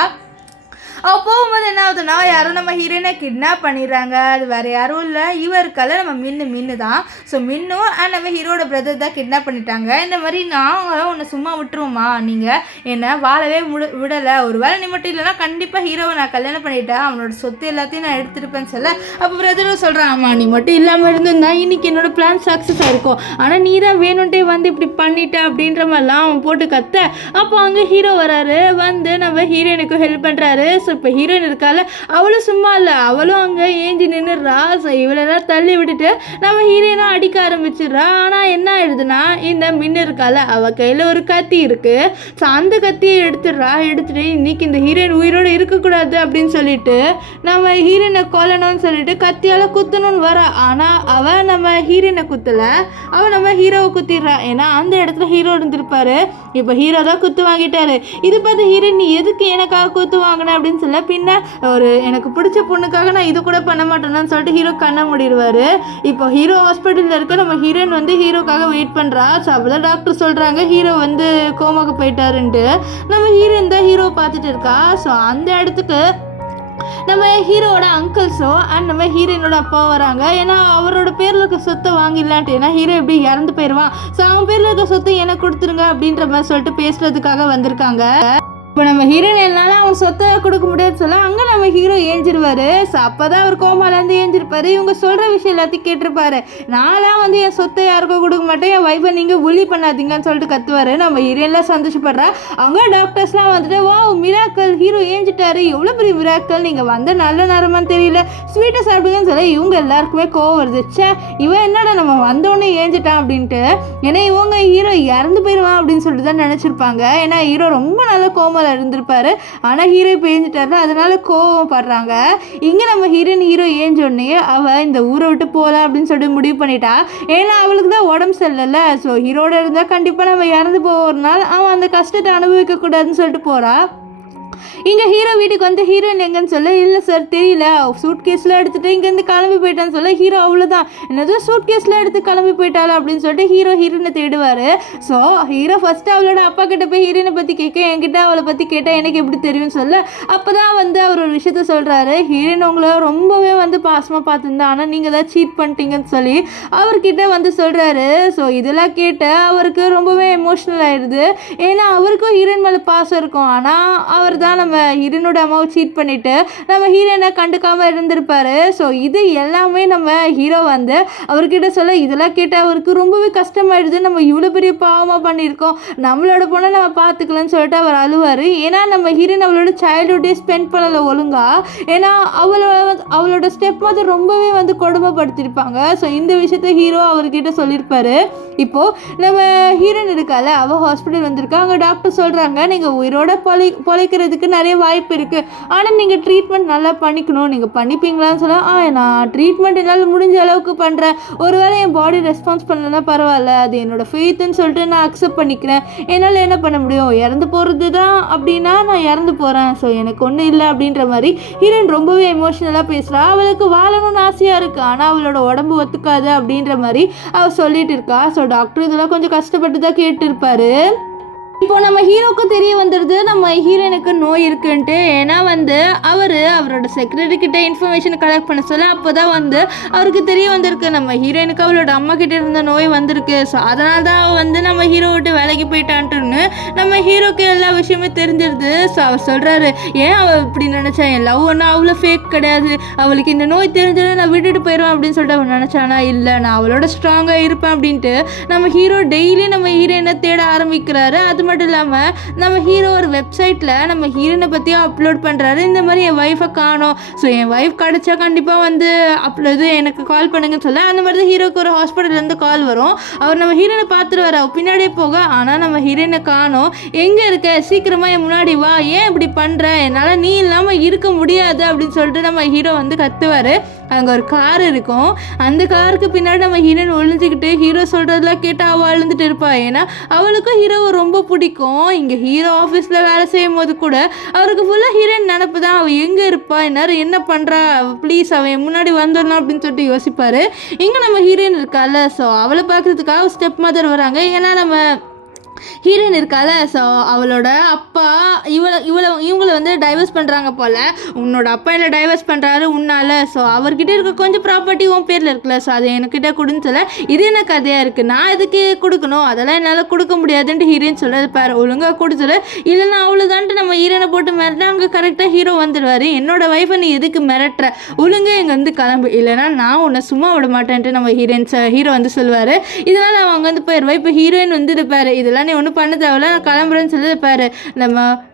அவள் போகும்போது என்ன ஆகுதுன்னா, யாரும் நம்ம ஹீரோயினை கிட்னாப் பண்ணிடுறாங்க. அது வேறு யாரும் இல்லை, இவருக்கால நம்ம மின்னு தான். ஸோ மின்னும் அண்ட் நம்ம ஹீரோட பிரதர் தான் கிட்னாப் பண்ணிட்டாங்க. இந்த மாதிரி நாங்களும் உன்னை சும்மா விட்டுருவோமா, நீங்கள் என்னை வாழவே விடலை, ஒரு வேளை நீ மட்டும் இல்லைன்னா கண்டிப்பாக ஹீரோவை நான் கல்யாணம் பண்ணிட்டேன், அவனோட சொத்து எல்லாத்தையும் நான் எடுத்துருப்பேன்னு சொல்ல, அப்போ பிரதரும் சொல்கிறான், ஆமாம் நீ மட்டும் இல்லாமல் இருந்திருந்தா இன்றைக்கி என்னோட பிளான் சக்ஸஸ் ஆகிருக்கும், ஆனால் நீ தான் வேணும்ட்டே வந்து இப்படி பண்ணிட்ட அப்படின்ற மாதிரிலாம் அவன் போட்டு கத்த. அப்போ அங்கே ஹீரோ வராரு, வந்து நம்ம ஹீரோயினுக்கு ஹெல்ப் பண்ணுறாரு. ஸோ இப்போ ஹீரோயின் இருக்கால, அவளும் சும்மா இல்லை, அவளும் அங்கே ஏஞ்சி நின்றுடுறா. ஸோ இவளெல்லாம் தள்ளி விட்டுட்டு நம்ம ஹீரோயினும் அடிக்க ஆரம்பிச்சிடுறா. ஆனால் என்ன ஆயிடுதுன்னா, இந்த மின்னு இருக்கால, அவள் கையில் ஒரு கத்தி இருக்குது. ஸோ அந்த கத்தியை எடுத்துட்டு இன்னைக்கு இந்த ஹீரோயின் உயிரோடு இருக்கக்கூடாது அப்படின்னு சொல்லிட்டு நம்ம ஹீரோயினை கொல்லணும்னு சொல்லிட்டு கத்தியால் குத்தணும்னு வரா. ஆனால் அவள் நம்ம ஹீரோயினை குத்தலை, அவள் நம்ம ஹீரோவை குத்திடுறா. ஏன்னா அந்த இடத்துல ஹீரோ இருந்திருப்பாரு, இப்போ ஹீரோ தான் குத்து வாங்கிட்டாரு. இது பார்த்து ஹீரோயின், நீ எதுக்கு எனக்காக குத்து வாங்கின அப்படின்னு சொல்ல, பின்ன ஒரு எனக்கு பிடிச்ச பொண்ணுக்காக நான் இது கூட பண்ண மாட்டேன்னு சொல்லிட்டு ஹீரோ கண்ண மூடிடுவார். இப்போ ஹீரோ ஹாஸ்பிட்டலில் இருக்க நம்ம ஹீரோயின் வந்து ஹீரோக்காக வெயிட் பண்ணுறா. ஸோ அப்போதான் டாக்டர் சொல்கிறாங்க ஹீரோ வந்து கோமாக்கு போயிட்டாருன்ட்டு. நம்ம ஹீரோயின் தான் ஹீரோவை பார்த்துட்டு இருக்கா. ஸோ அந்த இடத்துக்கு நம்ம ஹீரோவோட அங்கிள்ஸோ அண்ட் நம்ம ஹீரோயினோட அப்பாவும் வராங்க. ஏன்னா அவரோட பேரில் இருக்க சொத்தை வாங்கிடலான்ட்டு, ஏன்னா ஹீரோ எப்படி இறந்து போயிடுவான், ஸோ அவன் பேரில் இருக்க சொத்தை எனக்கு கொடுத்துருங்க அப்படின்ற மாதிரி சொல்லிட்டு பேசுறதுக்காக வந்திருக்காங்க. இப்போ நம்ம ஹீரோயின் என்னால அவன் சொத்தை கொடுக்க முடியாதுன்னு சொல்ல, அங்கே நம்ம ஹீரோ ஏஞ்சிருவாரு. ஸோ அப்போ தான் அவர் கோமாலேருந்து ஏஞ்சிருப்பாரு. இவங்க சொல்கிற விஷயம் எல்லாத்தையும் கேட்டிருப்பாரு. நான்லாம் வந்து என் சொத்தை யாருக்கும் கொடுக்க மாட்டேன், என் வைஃபை நீங்கள் புள்ளி பண்ணாதீங்கன்னு சொல்லிட்டு கத்துவார். நம்ம ஹீரோயின்லாம் சந்தோஷப்படுறா. அவங்க டாக்டர்ஸ்லாம் வந்துட்டு, வா மிராக்கல், ஹீரோ ஏஞ்சிட்டாரு, எவ்வளோ பெரிய மிராக்கல், நீங்கள் வந்த நல்ல நேரமான்னு தெரியல, ஸ்வீட்டை சாப்பிடுங்கன்னு சொல்ல இவங்க எல்லாருக்குமே கோவம் வருது. சே இவன் என்னடா நம்ம வந்தோடனே ஏஞ்சிட்டான் அப்படின்ட்டு. ஏன்னா இவங்க ஹீரோ இறந்து போயிடுவான் அப்படின்னு சொல்லிட்டு தான் நினச்சிருப்பாங்க. ஏன்னா ஹீரோ ரொம்ப நல்ல கோவம் கோமாவில் இருந்திருப்பாரு. ஆனால் ஹீரோ பேஞ்சிட்டாரு, அதனால கோவப்படுறாங்க. இங்கே நம்ம ஹீரோ ஏஞ்சோடனே அவள் இந்த ஊரை விட்டு போகலாம் அப்படின்னு சொல்லிட்டு முடிவு பண்ணிட்டா. ஏன்னா அவளுக்கு தான் உடம்பு சரியில்லைல்ல. ஸோ ஹீரோட இருந்தால் கண்டிப்பாக நம்ம இறந்து போகிறனால அவன் அந்த கஷ்டத்தை அனுபவிக்க கூடாதுன்னு சொல்லிட்டு போகிறா. இங்கே ஹீரோ வீட்டுக்கு வந்து ஹீரோயின் எங்கன்னு சொல்ல, இல்லை சார் தெரியல, சூட் கேஸில் எடுத்துகிட்டு இங்கேருந்து கிளம்பி போயிட்டான்னு சொல்ல, ஹீரோ அவ்வளோதான் என்னது சூட் கேஸில் எடுத்து கிளம்பி போயிட்டாலும் அப்படின்னு சொல்லிட்டு ஹீரோயினை தேடுவார். ஸோ ஹீரோ ஃபஸ்ட்டு அவளோட அப்பா கிட்ட போய் ஹீரோயினை பற்றி கேட்க, என்கிட்ட அவளை பற்றி கேட்டால் எனக்கு எப்படி தெரியும்னு சொல்ல, அப்போ தான் வந்து அவர் ஒரு விஷயத்த சொல்கிறாரு. ஹீரோயின் உங்களை ரொம்பவே வந்து பாசமாக பார்த்துருந்தா, ஆனால் நீங்கள் தான் சீட் பண்ணிட்டீங்கன்னு சொல்லி அவர்கிட்ட வந்து சொல்கிறாரு. ஸோ இதெல்லாம் கேட்டு அவருக்கு ரொம்பவே எமோஷ்னல் ஆயிடுது. ஏன்னா அவருக்கும் ஹீரோயின் மேலே பாசம் இருக்கும், ஆனால் அவர் தான் நம்ம ஹீரோனோட அம்மாவை சீட் பண்ணிவிட்டு நம்ம ஹீரோயினை கண்டுக்காமல் இருந்திருப்பாரு. ஸோ இது எல்லாமே நம்ம ஹீரோ வந்து அவர்கிட்ட சொல்ல, இதெல்லாம் கேட்டால் அவருக்கு ரொம்பவே கஷ்டமாயிடுது. நம்ம இவ்வளோ பெரிய பாவமாக பண்ணியிருக்கோம், நம்மளோட பொண்ணை நம்ம பார்த்துக்கலன்னு சொல்லிட்டு அவர் அழுவார். ஏன்னா நம்ம ஹீரோயின் அவளோட சைல்டுஹுட்டே ஸ்பெண்ட் பண்ணலை ஒழுங்கா. ஏன்னா அவளோட ஸ்டெப் மதர் ரொம்பவே வந்து கொடுமைப்படுத்தியிருப்பாங்க. ஸோ இந்த விஷயத்த ஹீரோ அவர்கிட்ட சொல்லியிருப்பாரு. இப்போது நம்ம ஹீரோயின் இருக்கால, அவள் ஹாஸ்பிட்டல் வந்திருக்கா. அங்கே டாக்டர் சொல்கிறாங்க, நீங்கள் உயிரோட பொழைக்கிறதுக்கு நிறைய வாய்ப்பு இருக்குது, ஆனால் நீங்கள் ட்ரீட்மெண்ட் நல்லா பண்ணிக்கணும். நீங்கள் பண்ணிப்பீங்களான்னு சொல்ல, நான் ட்ரீட்மெண்ட் என்னால் முடிஞ்ச அளவுக்கு பண்ணுறேன், ஒருவேளை என் பாடி ரெஸ்பான்ஸ் பண்ணலன்னா பரவாயில்ல, அது என்னோடய ஃபெய்த்துன்னு சொல்லிட்டு நான் அக்செப்ட் பண்ணிக்கிறேன். என்னால் என்ன பண்ண முடியும், இறந்து போகிறது தான் அப்படின்னா நான் இறந்து போகிறேன், ஸோ எனக்கு ஒன்றும் இல்லை அப்படின்ற மாதிரி ஹீரோயின் ரொம்பவே எமோஷ்னலாக பேசுகிறா. அவளுக்கு வாழணும்னு ஆசையாக இருக்குது, ஆனால் அவளோட உடம்பு ஒத்துக்காது அப்படின்ற மாதிரி அவள் சொல்லிட்டு இருக்கா. ஸோ டாக்டர் இதெல்லாம் கொஞ்சம் கஷ்டப்பட்டு தான் கேட்டுருப்பாரு. இப்போ நம்ம ஹீரோக்கு தெரிய வந்துடுது நம்ம ஹீரோயினுக்கு நோய் இருக்குன்ட்டு. ஏன்னா வந்து அவரோட செக்ரட்டரி கிட்ட இன்ஃபர்மேஷன் கலெக்ட் பண்ண சொல்ல, அப்போ தான் வந்து அவருக்கு தெரிய வந்திருக்கு நம்ம ஹீரோயினுக்கு அவளோட அம்மா கிட்ட இருந்த நோய் வந்திருக்கு. ஸோ அதனால தான் வந்து நம்ம ஹீரோ விட்டு வேலைக்கு போயிட்டான்ட்டுன்னு நம்ம ஹீரோக்கு எல்லா விஷயமே தெரிஞ்சிருது. ஸோ அவர் சொல்கிறாரு, ஏன் அவள் இப்படி நினச்சா, என் லவ் ஒன்றும் அவ்வளோ ஃபேக் கிடையாது, அவளுக்கு இந்த நோய் தெரிஞ்சது நான் விட்டுட்டு போயிடுவேன் அப்படின்னு சொல்லிட்டு அவன் நினச்சானா, இல்லை நான் அவளோட ஸ்ட்ராங்காக இருப்பேன் அப்படின்ட்டு நம்ம ஹீரோ டெய்லி நம்ம ஹீரோயினை தேட ஆரம்பிக்கிறாரு. அது மட்டும் இல்லாமல் நம்ம ஹீரோ ஒரு வெப்சைட்டில் நம்ம ஹீரோயினை பற்றியும் அப்லோட் பண்ணுறாரு. இந்த மாதிரி என் ஒய்ஃபை காணோம், ஸோ என் ஒய்ஃப் கிடச்சா கண்டிப்பாக வந்து இது எனக்கு கால் பண்ணுங்கன்னு சொல்ல, அந்த மாதிரி தான் ஹீரோக்கு ஒரு ஹாஸ்பிட்டல்லேருந்து கால் வரும். அவர் நம்ம ஹீரோயினை பார்த்துட்டு வர பின்னாடியே போக, ஆனால் நம்ம ஹீரோயினை காணோம், எங்கே இருக்க, சீக்கிரமாக என் முன்னாடி வா, ஏன் இப்படி பண்ணுற, என்னால் நீ இல்லாமல் இருக்க முடியாது அப்படின்னு சொல்லிட்டு நம்ம ஹீரோ வந்து கத்துவார். அங்கே ஒரு கார் இருக்கும், அந்த காருக்கு பின்னாடி நம்ம ஹீரோயின் ஒழிஞ்சிக்கிட்டு ஹீரோ சொல்கிறதெல்லாம் கேட்டு அவள் அழுந்துட்டு இருப்பாள். ஏன்னா அவளுக்கும் ஹீரோவை ரொம்ப பிடிக்கும். இங்கே ஹீரோ ஆஃபீஸில் வேலை செய்யும் போது கூட அவருக்கு ஃபுல்லாக ஹீரோயின் நினப்பு தான், அவள் எங்கே இருப்பா, என்ன பண்ணுறா, ப்ளீஸ் அவன் முன்னாடி வந்துடணும் அப்படின்னு சொல்லிட்டு யோசிப்பார். இங்கே நம்ம ஹீரோயின் இருக்கால, ஸோ அவளை பார்க்குறதுக்காக ஸ்டெப் மதர் வராங்க. ஏன்னா நம்ம ஹீரோயின் இருக்கால, ஸோ அவளோட அப்பா இவங்களை வந்து டைவர்ஸ் பண்ணுறாங்க போல், உன்னோட அப்பா என்ன டைவர்ஸ் பண்ணுறாரு உன்னால், ஸோ அவர்கிட்ட இருக்க கொஞ்சம் ப்ராப்பர்ட்டி உன் பேரில் இருக்குல்ல, ஸோ அதை என்கிட்ட கொடுன்னு சொல்ல, இது என்ன கதையாக இருக்குது, நான் எதுக்கு கொடுக்கணும், அதெல்லாம் என்னால் கொடுக்க முடியாதுன்ட்டு ஹீரோயின் சொல்கிறது பாரு, ஒழுங்காக கொடுத்துரு, இல்லைன்னா அவ்வளோதான்ட்டு நம்ம ஹீரோனை போட்டு மிரட்டா அங்கே கரெக்டாக ஹீரோ வந்துடுவார். என்னோட ஒய்ஃபை நீ எதுக்கு மிரட்டுற, ஒழுங்காக இங்கே வந்து கிளம்பு, இல்லைனா நான் உன்னை சும்மா விட மாட்டேன்ட்டு நம்ம ஹீரோ வந்து சொல்லுவார். இதனால் அவங்க வந்து போயிடுவா. இப்போ ஹீரோயின் வந்து இருப்பார், இதெல்லாம் நீ ஒன்றும் பண்ண தேவையில்ல, நான் கிளம்புறேன்னு சொல்லி பாரு,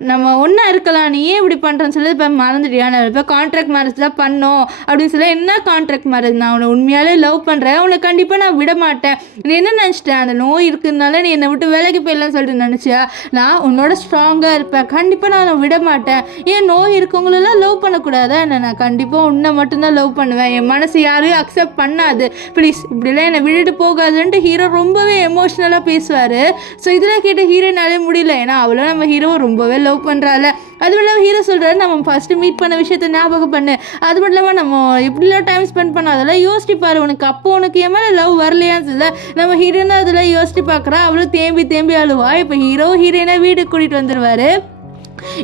நம்ம ஒன்றா இருக்கலாம், நீ ஏன் இப்படி பண்ணுறேன்னு சொல்லி இப்போ மறந்துட்டியா, நான் இப்போ கான்ட்ராக்ட் மேரேஜ் தான் பண்ணோம் அப்படின்னு சொல்லி, என்ன கான்ட்ராக்ட் மேரேஜ், நான் உன்னை உண்மையாலே லவ் பண்ணுறேன், உன்னை கண்டிப்பாக நான் விட மாட்டேன், நீ என்ன நினச்சிட்டேன், அந்த நோய் இருக்குதுனால நீ என்னை விட்டு வேலைக்கு போயிடலாம்னு சொல்லிட்டு நினச்சியா, நான் உன்னோட ஸ்ட்ராங்காக இருப்பேன், கண்டிப்பாக நான் விட மாட்டேன், ஏன் நோய் இருக்கவங்களெல்லாம் லவ் பண்ணக்கூடாதா, நான் கண்டிப்பாக உன்னை மட்டும்தான் லவ் பண்ணுவேன், என் மனசு யாரையும் அக்செப்ட் பண்ணாது, ப்ளீஸ் இப்படிலாம் என்னை விட்டுட்டு போகாதுன்ட்டு ஹீரோ ரொம்பவே எமோஷ்னலாக பேசுவார். ஸோ இதெல்லாம் கேட்டு ஹீரோயினாலே முடியல, ஏன்னா அவளும் நம்ம ஹீரோவை ரொம்பவே லவ் பண்ணுறாள். அது மட்டும் இல்லாமல் ஹீரோ சொல்கிறாரு, நம்ம ஃபஸ்ட்டு மீட் பண்ண விஷயத்த ஞாபகம் பண்ணு, அது மட்டும் இல்லாமல் நம்ம எப்படிலாம் டைம் ஸ்பெண்ட் பண்ணோம் அதெல்லாம் யோசிச்சுப்பார், உனக்கு அப்போ உனக்கு என் மேலே லவ் வரலையான்னு சொல்ல நம்ம ஹீரோயினை அதெல்லாம் யோசிச்சு பார்க்குறா. அவளும் தேம்பி அழுவா. இப்போ ஹீரோயினை வீட்டுக்கு கூட்டிகிட்டு வந்துடுவார்.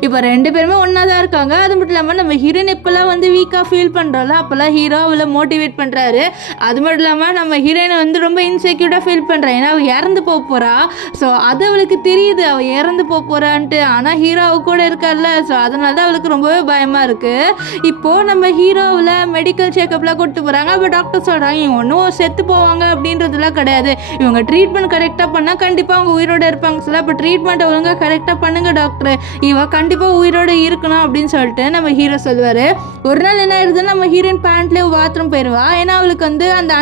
இப்போ 2 பேருமே ஒன்றா தான் இருக்காங்க. அது மட்டும் இல்லாமல் நம்ம ஹீரோயின் இப்போல்லாம் வந்து வீக்காக ஃபீல் பண்ணுறோம்ல, அப்போல்லாம் ஹீரோ அவளை மோட்டிவேட் பண்ணுறாரு. அது மட்டும் இல்லாமல் நம்ம ஹீரோயினை வந்து ரொம்ப இன்செக்யூர்டாக ஃபீல் பண்ணுறா, ஏன்னா அவள் இறந்து போகிறா. ஸோ அது அவளுக்கு தெரியுது அவள் இறந்து போகிறான்ட்டு, ஆனால் ஹீரோ அவ கூட இருக்கார்ல, ஸோ அதனால தான் அவளுக்கு ரொம்பவே பயமாக இருக்குது. இப்போது நம்ம ஹீரோவில் மெடிக்கல் செக்கப்லாம் கூப்பிட்டு போகிறாங்க. அப்போ டாக்டர் சொல்கிறாங்க, இவங்க ஒன்றும் செத்து போவாங்க அப்படின்றதுலாம் கிடையாது, இவங்க ட்ரீட்மெண்ட் கரெக்டாக பண்ணால் கண்டிப்பாக அவங்க உயிரோடு இருப்பாங்க சொல்ல, அப்போ ட்ரீட்மெண்ட்டை ஒழுங்காக கரெக்டாக பண்ணுங்கள் டாக்டர், இவ கண்டிப்பாக உயிரோடு இருக்கணும் அப்படின்னு சொல்லிட்டு நம்ம ஹீரோ சொல்லுவார். ஒரு நாள் என்ன ஆயிடுதுன்னு நம்ம ஹீரோயின் பேண்ட்லேயே பாத்ரூம் போயிடுவா. ஏன்னா அவளுக்கு வந்து அந்த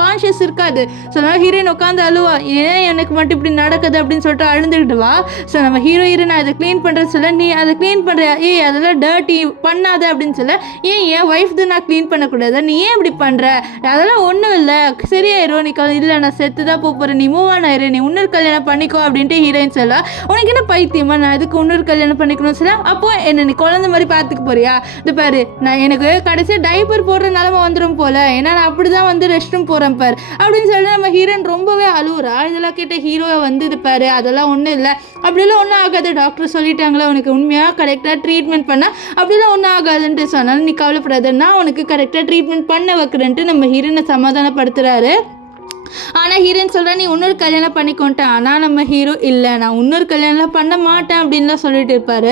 கான்ஷியஸ் இருக்காது. ஸோ அதனால் ஹீரோயின் உட்காந்து அழுவா, ஏன் எனக்கு மட்டும் இப்படி நடக்குது அப்படின்னு சொல்லிட்டு அழுந்துக்கிட்டு வா. ஸோ நம்ம ஹீரோ நான் அதை க்ளீன் பண்ணுறது சொல்ல, நீ அதை க்ளீன் பண்ணுற, அதெல்லாம் டர்ட்டி பண்ணாத அப்படின்னு சொல்ல, என் ஒய்ஃப் தான் நான் க்ளீன் பண்ணக்கூடாது, நீ ஏன் இப்படி பண்ணுற, அதெல்லாம் ஒன்றும் இல்லை சரியாயிரும், நீ இல்லை நான் செத்து தான் போகிறேன், நீ மூவ் ஆன் ஆயிரு, நீ இன்னொரு கல்யாணம் பண்ணிக்கோ அப்படின்ட்டு ஹீரோயின் சொல்ல, உனக்கு என்ன பைத்தியமா, நான் இதுக்கு இன்னொரு கல்யாணம் பண்ணிக்கணும்னு சொல்ல, அப்போ என்ன நீ குழந்தை மாதிரி பார்த்துக்க போறியா, இது பாரு நான் எனக்கு கடைசியாக டைப்பர் போடுற நிலமை வந்துடும் போல, ஏன்னா நான் அப்படி தான் வந்து ரெஸ்ட் ரூம் போகிறேன் பார் அப்படின்னு சொல்லிட்டு நம்ம ஹீரோயின் ரொம்பவே அழுவுறா. இதெல்லாம் கேட்ட ஹீரோவை வந்து இது பாரு அதெல்லாம் ஒன்றும் இல்லை, அப்படிலாம் ஒன்றும் ஆகாது, டாக்டர் சொல்லிட்டாங்களா உனக்கு உண்மையாக கரெக்டாக ட்ரீட்மெண்ட் பண்ணால் அப்படிலாம் ஒன்றும் ஆகாதுன்ட்டு சொன்னாலும் நீ கவலைப்படாத, நான் உனக்கு கரெக்டாக ட்ரீட்மெண்ட் பண்ண வைக்கிறேன்ட்டு நம்ம ஹீரோயினை சமாதானப்படுத்துகிறாரு. ஆனால் ஹீரோயின் சொல்கிறா நீ இன்னொரு கல்யாணம் பண்ணிக்கொண்டேன். ஆனால் நம்ம ஹீரோ இல்லை நான் இன்னொரு கல்யாணம் பண்ண மாட்டேன் அப்படின்லாம் சொல்லிட்டு இருப்பார்.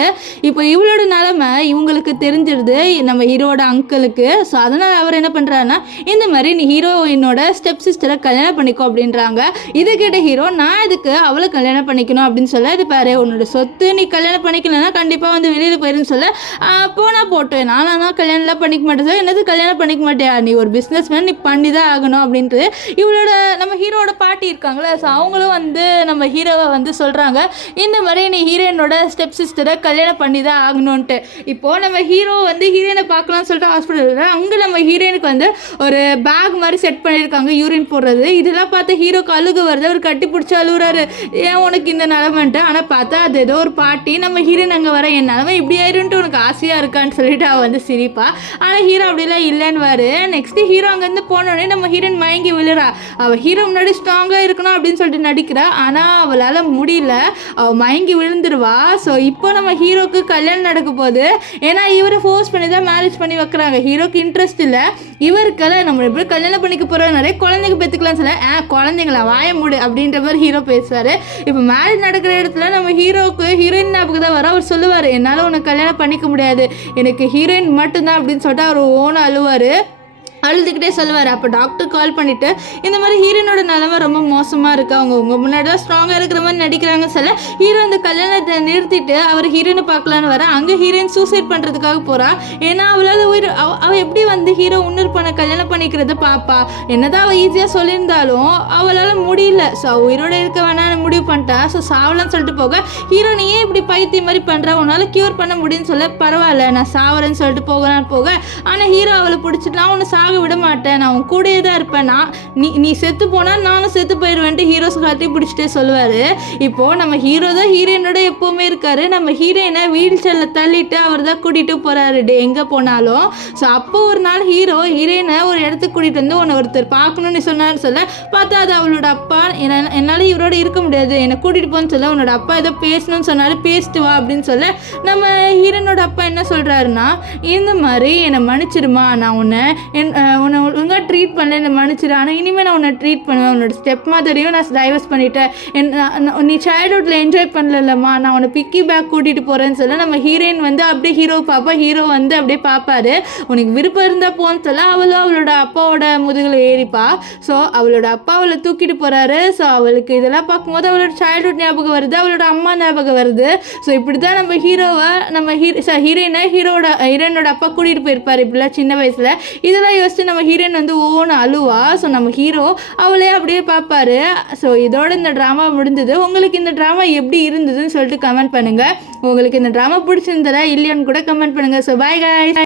இப்போ இவளோட நிலமை இவங்களுக்கு தெரிஞ்சிருது நம்ம ஹீரோட அங்கிளுக்கு. ஸோ அதனால் அவர் என்ன பண்ணுறாருன்னா இந்த மாதிரி நீ ஹீரோயினோட ஸ்டெப் சிஸ்டரை கல்யாணம் பண்ணிக்கோ அப்படின்றாங்க. இது கேட்ட ஹீரோ நான் இதுக்கு அவளை கல்யாணம் பண்ணிக்கணும் அப்படின்னு சொல்ல, இது பாரு உன்னோட சொத்து நீ கல்யாணம் பண்ணிக்கலன்னா கண்டிப்பாக வந்து வெளியில் போயிருன்னு சொல்ல, போனால் போட்டு நானும் கல்யாணம்லாம் பண்ணிக்க மாட்டேன் சார், என்னது கல்யாணம் பண்ணிக்க மாட்டியா, நீ ஒரு பிஸ்னஸ் மேன், நீ பண்ணி தான் ஆகணும் அப்படின்ட்டு இவளோட நம்ம ஹீரோட பாட்டி இருக்காங்களே. ஸோ அவங்களும் வந்து நம்ம ஹீரோவை வந்து சொல்கிறாங்க இந்த மாதிரி நீ ஹீரோயினோட ஸ்டெப் சிஸ்டரை கல்யாணம் பண்ணி தான் ஆகணும்ன்ட்டு. இப்போது நம்ம ஹீரோ வந்து ஹீரோயினை பார்க்கலாம்னு சொல்லிட்டு ஹாஸ்பிட்டலில் அங்கே நம்ம ஹீரோயினுக்கு வந்து ஒரு பேக் மாதிரி செட் பண்ணியிருக்காங்க யூரின் போடுறது. இதெல்லாம் பார்த்து ஹீரோக்கு அழுகு வருது, அவர் கட்டி பிடிச்சி அழுகுறாரு, ஏன் உனக்கு இந்த நிலமைன்ட்டு. ஆனால் பார்த்தா அது ஏதோ ஒரு பாட்டி நம்ம ஹீரோயின் அங்கே வர என் நிலமை இப்படி ஆயிருன்ட்டு உனக்கு ஆசையாக இருக்கான்னு சொல்லிட்டு அவள் வந்து சிரிப்பா. ஆனால் ஹீரோ அப்படிலாம் இல்லைன்னு. நெக்ஸ்ட்டு ஹீரோ அங்கேருந்து போனோடனே நம்ம ஹீரோயின் மயங்கி விழுறா. அவள் ஹீரோ முன்னாடி ஸ்ட்ராங்காக இருக்கணும் அப்படின்னு சொல்லிட்டு நடிக்கிறா, ஆனால் அவளால் முடியல, அவள் மயங்கி விழுந்துருவா. ஸோ இப்போ நம்ம ஹீரோக்கு கல்யாணம் நடக்க போகுது. ஏன்னா இவரை ஃபோர்ஸ் பண்ணி தான் மேரேஜ் பண்ணி வைக்கிறாங்க. ஹீரோக்கு இன்ட்ரெஸ்ட் இல்லை, இவருக்கெல்லாம் நம்ம எப்படி கல்யாணம் பண்ணிக்க போகிறோம், நிறைய குழந்தைங்க பெற்றுக்கலாம்னு சொல்ல, குழந்தைங்களா வாய மூடு அப்படின்ற மாதிரி ஹீரோ பேசுவார். இப்போ மேரேஜ் நடக்கிற இடத்துல நம்ம ஹீரோவுக்கு ஹீரோயின் ஞாபகம் தான் வர. அவர் சொல்லுவார் என்னால் உனக்கு கல்யாணம் பண்ணிக்க முடியாது, எனக்கு ஹீரோயின் மட்டும்தான் அப்படின்னு சொல்லிட்டு அவர் ஓன அழுவார். அழுதுகிட்டே சொல்லுவார். அப்போ டாக்டர் கால் பண்ணிவிட்டு இந்த மாதிரி ஹீரோனோட நிலமை ரொம்ப மோசமாக இருக்குது, அவங்க உங்கள் முன்னாடி தான் ஸ்ட்ராங்காக இருக்கிற மாதிரி நடிக்கிறாங்க சொல்ல, ஹீரோ அந்த கல்யாணத்தை நிறுத்திட்டு அவர் ஹீரோயினை பார்க்கலான்னு வர. அங்கே ஹீரோயின் சூசைட் பண்ணுறதுக்காக போகிறா. ஏன்னா அவளால் அவள் எப்படி வந்து ஹீரோ இன்னொரு பண்ண கல்யாணம் பண்ணிக்கிறத பார்ப்பா, என்னதான் அவள் ஈஸியாக சொல்லியிருந்தாலும் அவளால் முடியல. ஸோ உயிரோடு இருக்க வேணான்னு முடிவு பண்ணிட்டா. ஸோ சாவலான்னு சொல்லிட்டு போக ஹீரோ நீ ஏன் இப்படி பைத்தியம் மாதிரி பண்ணுறா, உன்னால் க்யூர் பண்ண முடியும்னு சொல்ல, பரவாயில்ல நான் சாவறேன்னு சொல்லிட்டு போகலான்னு போக, ஆனால் ஹீரோ அவளை பிடிச்சிட்டுலாம் ஒன்று விட மாட்டேன், நான் உன் கூடயே தான் இருப்பேன், நீ செத்து போனால் நானும் செத்து போயிடுவேன்ட்டு ஹீரோஸ் கட்டி பிடிச்சிட்டே சொல்லுவார். இப்போது நம்ம ஹீரோ தான் ஹீரோயினோட எப்போவுமே இருக்காரு. நம்ம ஹீரோயினை வீல் சேரில் தள்ளிட்டு அவர் தான் கூட்டிகிட்டு போகிறாரு எங்கே போனாலும். ஸோ அப்போ ஒரு நாள் ஹீரோயினை ஒரு இடத்துக்கு கூட்டிகிட்டு வந்து உன்னை ஒருத்தர் பார்க்கணுன்னு சொன்னான்னு சொல்ல, பார்த்தா அது அவளோட அப்பா, என்னால் இவரோட இருக்க முடியாது, என்னை கூட்டிகிட்டு போன்னு சொல்ல, உன்னோட அப்பா ஏதோ பேசணும்னு சொன்னாலும் பேசிட்டு வா அப்படின்னு சொல்ல, நம்ம ஹீரோனோட அப்பா என்ன சொல்கிறாருன்னா இந்த மாதிரி என்னை மன்னிச்சிருமா, நான் உன்னை ஒழுங்காக ட்ரீட் பண்ணல, என்னை மன்னிச்சிரு, ஆனால் இனிமேல் நான் உன்னை ட்ரீட் பண்ணுவேன், உன்னோட ஸ்டெப் மாதிரியும் நான் டைவர்ஸ் பண்ணிட்டேன், நீ சைல்ட்ஹுட்டில் என்ஜாய் பண்ணலம்மா, நான் உன்னை பிக்கி பேக் கூட்டிகிட்டு போகிறேன்னு சொல்ல, நம்ம ஹீரோயின் வந்து அப்படியே ஹீரோ பார்ப்பா, ஹீரோ வந்து அப்படியே பார்ப்பாரு, உனக்கு விருப்பம் இருந்தால் போன்னு சொல்ல, அவளும் அவளோட அப்பாவோட முதுகில் ஏறிப்பா. ஸோ அவளோட அப்பா அவளை தூக்கிட்டு போகிறாரு. ஸோ அவளுக்கு இதெல்லாம் பார்க்கும்போது அவளோட சைல்ட்ஹுட் ஞாபகம் வருது, அவளோட அம்மா ஞாபகம் வருது. ஸோ இப்படி தான் நம்ம ஹீரோவை நம்ம ஹீரோயினோட அப்பா கூட்டிகிட்டு போயிருப்பார் இப்படிலாம் சின்ன வயசில். இதெல்லாம் யோசிச்சு நம்ம ஹீரோயின் வந்து ஓன அழுவா. ஸோ நம்ம ஹீரோ அவளே அப்படியே பார்ப்பாரு. ஸோ இதோட இந்த ட்ராமா முடிஞ்சது. உங்களுக்கு இந்த ட்ராமா எப்படி இருந்ததுன்னு சொல்லிட்டு கமெண்ட் பண்ணுங்கள். உங்களுக்கு இந்த ட்ராமா பிடிச்சிருந்ததா இல்லையான்னு கூட கமெண்ட் பண்ணுங்கள். So bye guys.